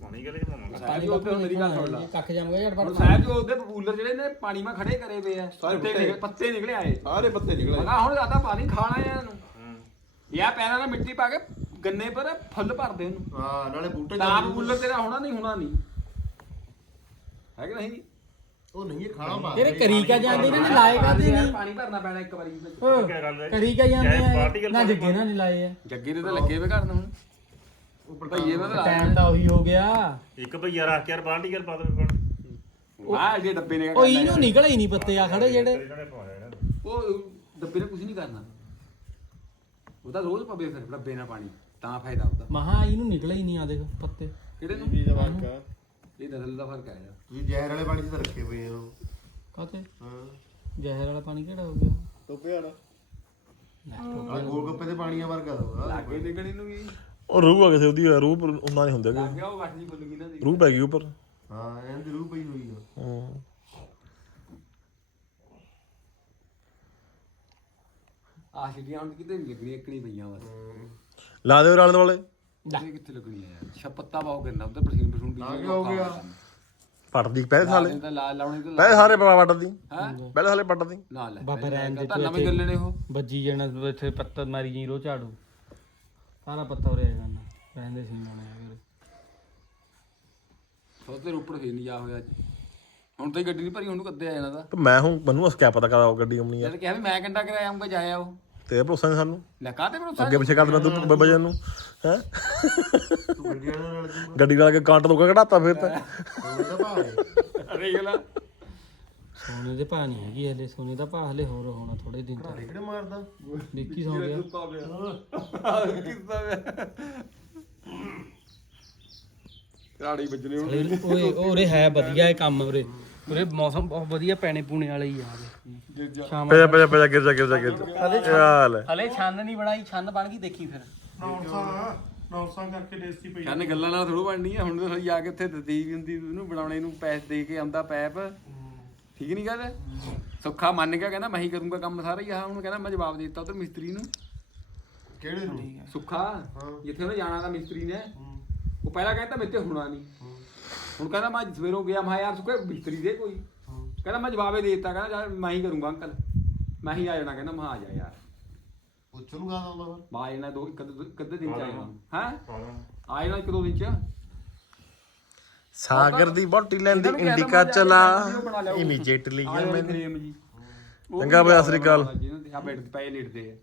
ਪਾਣੀ ਗਲੇ ਚ ਪਾਵਾਂਗਾ ਸਾਹਿਬ ਜੀ ਉੱਤੇ ਮੇਰੀ ਗੱਲ ਸੁਣ ਲਾ। ਕੱਖ ਜਾਮਗਾ ਯਾਰ ਹੁਣ ਸਾਹਿਬ ਜੀ ਉਹਦੇ ਪਪੂਲਰ ਜਿਹੜੇ ਨੇ ਪਾਣੀ ਮਾ ਖੜੇ ਕਰੇ ਪਏ ਆ ਪੱਤੇ ਨਿਕਲ ਪੱਤੇ ਨਿਕਲੇ ਆਏ। ਸਾਰੇ ਪੱਤੇ ਨਿਕਲੇ। ਮਗਾ ਹੁਣ ਜ਼ਿਆਦਾ ਪਾਣੀ ਖਾਣਾ ਹੈ ਇਹਨੂੰ। ਯਾ ਪੈਰਾਂ ਨਾਲ ਮਿੱਟੀ ਪਾ ਕੇ ਗੰਨੇ ਪਰ ਫੁੱਲ ਭਰਦੇ ਉਹਨੂੰ। ਹਾਂ ਨਾਲੇ ਬੂਟੇ ਤਾਂ ਪਪੂਲਰ ਤੇਰਾ ਹੋਣਾ ਨਹੀਂ ਹੋਣਾ ਨਹੀਂ। ਹੈ ਕਿ ਨਹੀਂ? ਉਹ ਨਹੀਂ ਇਹ ਖਾਣਾ ਪਾ ਤੇਰੇ ਕਰੀਕਾ ਜਾਂਦੇ? ਇਹਨਾਂ ਨੇ ਲਾਏ ਕਾਤੇ ਯਾਰ ਨਹੀਂ ਪਾਣੀ ਭਰਨਾ ਪੈਣਾ ਇੱਕ ਵਾਰੀ। ਓ, ਕਿਆ ਗੱਲ ਹੈ ਕਰੀਕਾ ਜਾਂਦੇ ਆ ਨਾ ਜੱਗੇ ਨਾ ਨਹੀਂ ਲਾਏ ਆ। ਜੱਗੇ ਦੇ ਤਾਂ ਲੱਗੇ ਵੇ ਕਰਨ ਹੁਣ ਭਈਏ ਵੇ ਤਾਂ ਟਾਈਮ ਤਾਂ ਉਹੀ ਹੋ ਗਿਆ। ਇੱਕ ਭਈਆ ਰੱਖ ਕੇ ਯਾਰ ਬਾਲਟੀ ਗੱਲ ਪਾ ਦੇ ਪਾਣੀ। ਆ ਜਿਹੜੇ ਡੱਬੇ ਨੇ ਉਹ ਇਹਨੂੰ ਨਿਕਲੇ ਹੀ ਨਹੀਂ ਪੱਤੇ ਆ ਖੜੇ ਜਿਹੜੇ। ਨੇ ਨੇ। ਉਹ ਡੱਬੇ ਨੇ ਕੁਝ ਨਹੀਂ ਕਰਨਾ। ਉਹਦਾ ਰੋਜ਼ ਪਵੇ ਫਿਰ ਡੱਬੇ ਨਾਲ ਪਾਣੀ ਤਾਂ ਫਾਇਦਾ ਉਹਦਾ। ਮਹਾ ਇਹਨੂੰ ਨਿਕਲੇ ਹੀ ਨਹੀਂ ਆ ਦੇਖ ਪੱਤੇ। ਕਿਹੜੇ ਨੂੰ? ਬੀਜ ਵਾਂਗਾ ਇਹ ਨਸਲ ਦਾ ਫ਼ਰਕ ਆ ਯਾਰ ਤੁਸੀਂ ਜ਼ਹਿਰ ਵਾਲੇ ਪਾਣੀ 'ਚ ਤਾਂ ਰੱਖੇ ਪਏ ਆ ਉਹ। ਕਾਤੇ ਹਾਂ। ਜ਼ਹਿਰ ਵਾਲਾ ਪਾਣੀ ਕਿਹੜਾ ਹੋ ਗਿਆ? ਟੋਪੇ ਵਾਲਾ ਆ ਗੋਲ ਗੱਪੇ ਦੇ ਪਾਣੀਆਂ ਵਰਗਾ ਦਾ ਲਾਗੇ ਨਿਕਣੀ ਨੂੰ ਵੀ। ਉਹ ਰੂਹ ਆ ਕਿਸੇ ਉਹਦੀ ਰੂਹ ਪਰ ਉਹਨਾਂ ਨਹੀਂ ਹੁੰਦਾ ਲੱਗ ਗਿਆ ਉਹ ਗੱਠ ਜੀ ਖੁੱਲ ਗਈ ਨਾ ਦੀ ਰੂਹ ਪੈ ਗਈ ਉੱਪਰ। ਹਾਂ ਇਹਨਾਂ ਦੀ ਰੂਹ ਪਈ ਹੋਈ ਆ। ਹੂੰ। ਆ ਛਿੱਟੀਆਂ ਹੁਣ ਕਿਤੇ ਨਹੀਂ ਲੱਗਣੀ ਇੱਕਣੀ ਪਈਆਂ ਬਸ। ਲਾ ਦਿਓ ਆਲੇ ਦੁਆਲੇ ਉਹਦੇ ਕਿੱਥੇ ਲੱਗਣੀ ਆ ਯਾਰ ਛਪੱਤਾ ਬਹੁਤ ਗੰਦਾ ਉਧਰ ਪਸੀਨ ਪਸੂਨ ਵੀ ਗਿਆ, ਹੋ ਗਿਆ। ਪੱਟਦੀ ਪਹਿਲੇ ਸਾਲੇ। ਤਾਂ ਲਾਲ ਲਾਉਣੇ ਤੇ ਪਹਿਲੇ ਸਾਰੇ ਪੱਟਦੀ ਹਾਂ? ਪਹਿਲੇ ਸਾਲੇ ਨਾ ਲੈ ਬਾਬਾ ਰਹਿਣ ਦੇ ਤਾਂ ਨਵੇਂ। ਗੱਲੇ ਨੇ ਉਹ। ਵੱਜੀ ਜਾਣਾ ਇੱਥੇ ਪੱਤਾ ਮਾਰੀ ਜੀ ਰੋ ਝਾੜੂ। ਸਾਰਾ ਪੱਤਾ ਉਰੇ ਆ ਜਾਣਾ। ਰਹਿੰਦੇ ਸੀ ਲਾਉਣੇ ਆ ਫਿਰ ਉਹਦੇ ਉੱਪਰ ਫੇਰ ਨਹੀਂ ਜਾ ਹੋਇਆ ਅੱਜ। ਹੁਣ ਤਾਂ ਹੀ ਗੱਡੀ ਨਹੀਂ ਭਰੀ ਹੁਣ ਨੂੰ ਕੱਦੇ ਆ ਜਾਣਾ ਦਾ ਤੇ ਮੈਂ ਹੁਣ ਮੈਨੂੰ ਉਸ ਕਿਆ ਪਤਾ ਕਦਾ ਉਹ ਗੱਡੀ ਆਉਣੀ ਆ। ਜਦ ਕਿਹਾ ਵੀ ਮੈਂ ਕੰਡਾ ਕਰਾਇਆ ਆਉਂਗਾ ਜਾਇਆ ਉਹ। ਤੇ ਭਰੋਸਾ ਨਹੀਂ ਸਾਨੂੰ? ਲੈ ਕਾਹਤੇ ਭਰੋਸਾ? ਅੱਗੇ ਪਿੱਛੇ ਕਰ ਦੇਣਾ ਤੂੰ ਵਜਨ ਨੂੰ ਹੈ? ਤੂੰ ਗੱਡੀਆਂ ਨਾਲ ਰਲ ਜੂਗਾ ਗੱਡੀ ਲਾ ਕੇ ਕਾਂਟ ਤੋਂ ਕਢਾਤਾ ਫਿਰ ਤਾਂ। ਅਰੇ ਗੱਲ ਸੋਨੇ ਦੇ ਭਾਅ ਨਹੀਂ ਹੈਗੀ ਹਲੇ ਸੋਨੇ ਦਾ ਭਾਅ ਹਲੇ ਹੋਰ ਹੋਣਾ ਥੋੜੇ ਦਿਨ ਤੱਕ। ਕਿਹੜੇ ਮਾਰਦਾ? ਦੇਖੀ ਸੌ ਗਿਆ। ਕਿੱਸਾ ਰਾੜੀ ਵੱਜਣੇ ਹੁਣ। ਓਏ ਓਰੇ ਹੈ ਵਧੀਆ ਇਹ ਕੰਮ ਉਰੇ। ਉਰੇ ਮੌਸਮ ਬਹੁਤ ਵਧੀਆ ਪੈਣੇ ਪੂਣੇ ਵਾਲੇ ਹੀ ਆ ਸ਼ਾਮ ਪਿਆ ਪਿਆ ਪਿਆ ਗਿਰ ਜਾ ਗਿਰ ਜਾ ਗਿਰ ਜਾ ਹਾਲ ਛੰਨ ਨਹੀਂ ਬਣਾਈ ਛੰਨ ਬਣ ਗਈ ਦੇਖੀ ਫਿਰ। ਨੌਰਸਾ ਨੌਰਸਾ ਕਰਕੇ ਡੇਸਤੀ ਪਈ। ਕੰਨ ਗੱਲਾਂ ਨਾਲ ਥੋੜੋ ਬਣਨੀ ਆ ਹੁਣ ਤਾਂ ਸਾਲੀ ਆ ਕੇ ਇੱਥੇ ਦਦੀ ਵੀ ਹੁੰਦੀ ਉਹਨੂੰ ਬਣਾਉਣੇ ਨੂੰ ਪੈਸੇ ਦੇ ਕੇ ਆਉਂਦਾ ਪੈਪ। ਠੀਕ ਨਹੀਂ ਗੱਲ? ਸੁੱਖਾ ਮੰਨ ਗਿਆ ਕਹਿੰਦਾ ਮੈਂ ਹੀ ਕਰੂੰਗਾ ਕੰਮ ਸਾਰਾ ਹੀ ਆ ਹੁਣ ਕਹਿੰਦਾ ਮੈਂ ਜਵਾਬ ਦੇ ਦਿੱਤਾ ਉਧਰ ਮਿਸਤਰੀ ਨੂੰ। ਕਿਹੜੇ ਨੂੰ? ਸੁੱਖਾ? ਜਿੱਥੇ ਉਹਨੇ ਜਾਣਾ ਤਾਂ ਮਿਸਤਰੀ ਨੇ। ਉਹ ਪਹਿਲਾਂ ਕਹਿੰਦਾ ਮੇਰੇ ਤੇ ਹੋਣਾ ਨਹੀਂ। ਹੁਣ ਕਹਿੰਦਾ ਮੈਂ ਸਵੇਰੋਂ ਗਿਆ ਮੈਂ ਯਾਰ ਸੁੱਖੇ ਮਿਸਤਰੀ ਦੇ ਕੋਈ। ਕਹਿੰਦਾ ਮੈਂ ਜਵਾਬੇ ਦੇ ਦਿੱਤਾ ਕਹਿੰਦਾ ਯਾਰ ਮੈਂ ਹੀ ਕਰੂੰਗਾ ਅੰਕਲ। ਮੈਂ ਹੀ ਆ ਜਾਣਾ ਕਹਿੰਦਾ ਮੈਂ ਆ ਜਾ ਯਾਰ। ਪੁੱਛ ਫਿਰ ਮੈਂ ਦੋ ਦਿਨ ਚ ਹੈ? ਇੱਕ ਦੋ ਦਿਨ ਚ। ਸਾਗਰ ਦੀ ਬੋਟੀ ਲੈਂਦੀ ਇੰਡੀਕਾ ਚਲਾ। ਇਮੀਡੀਏਟਲੀ ਆ ਜੀ। ਉਹ ਚੰਗਾ ਬਈ, ਸਤਿ ਸ੍ਰੀ ਅਕਾਲ। ਜਿਹਨਾਂ ਦੇ ਆ ਬੈਠ ਪਏ ਲੇਟਦੇ ਆ।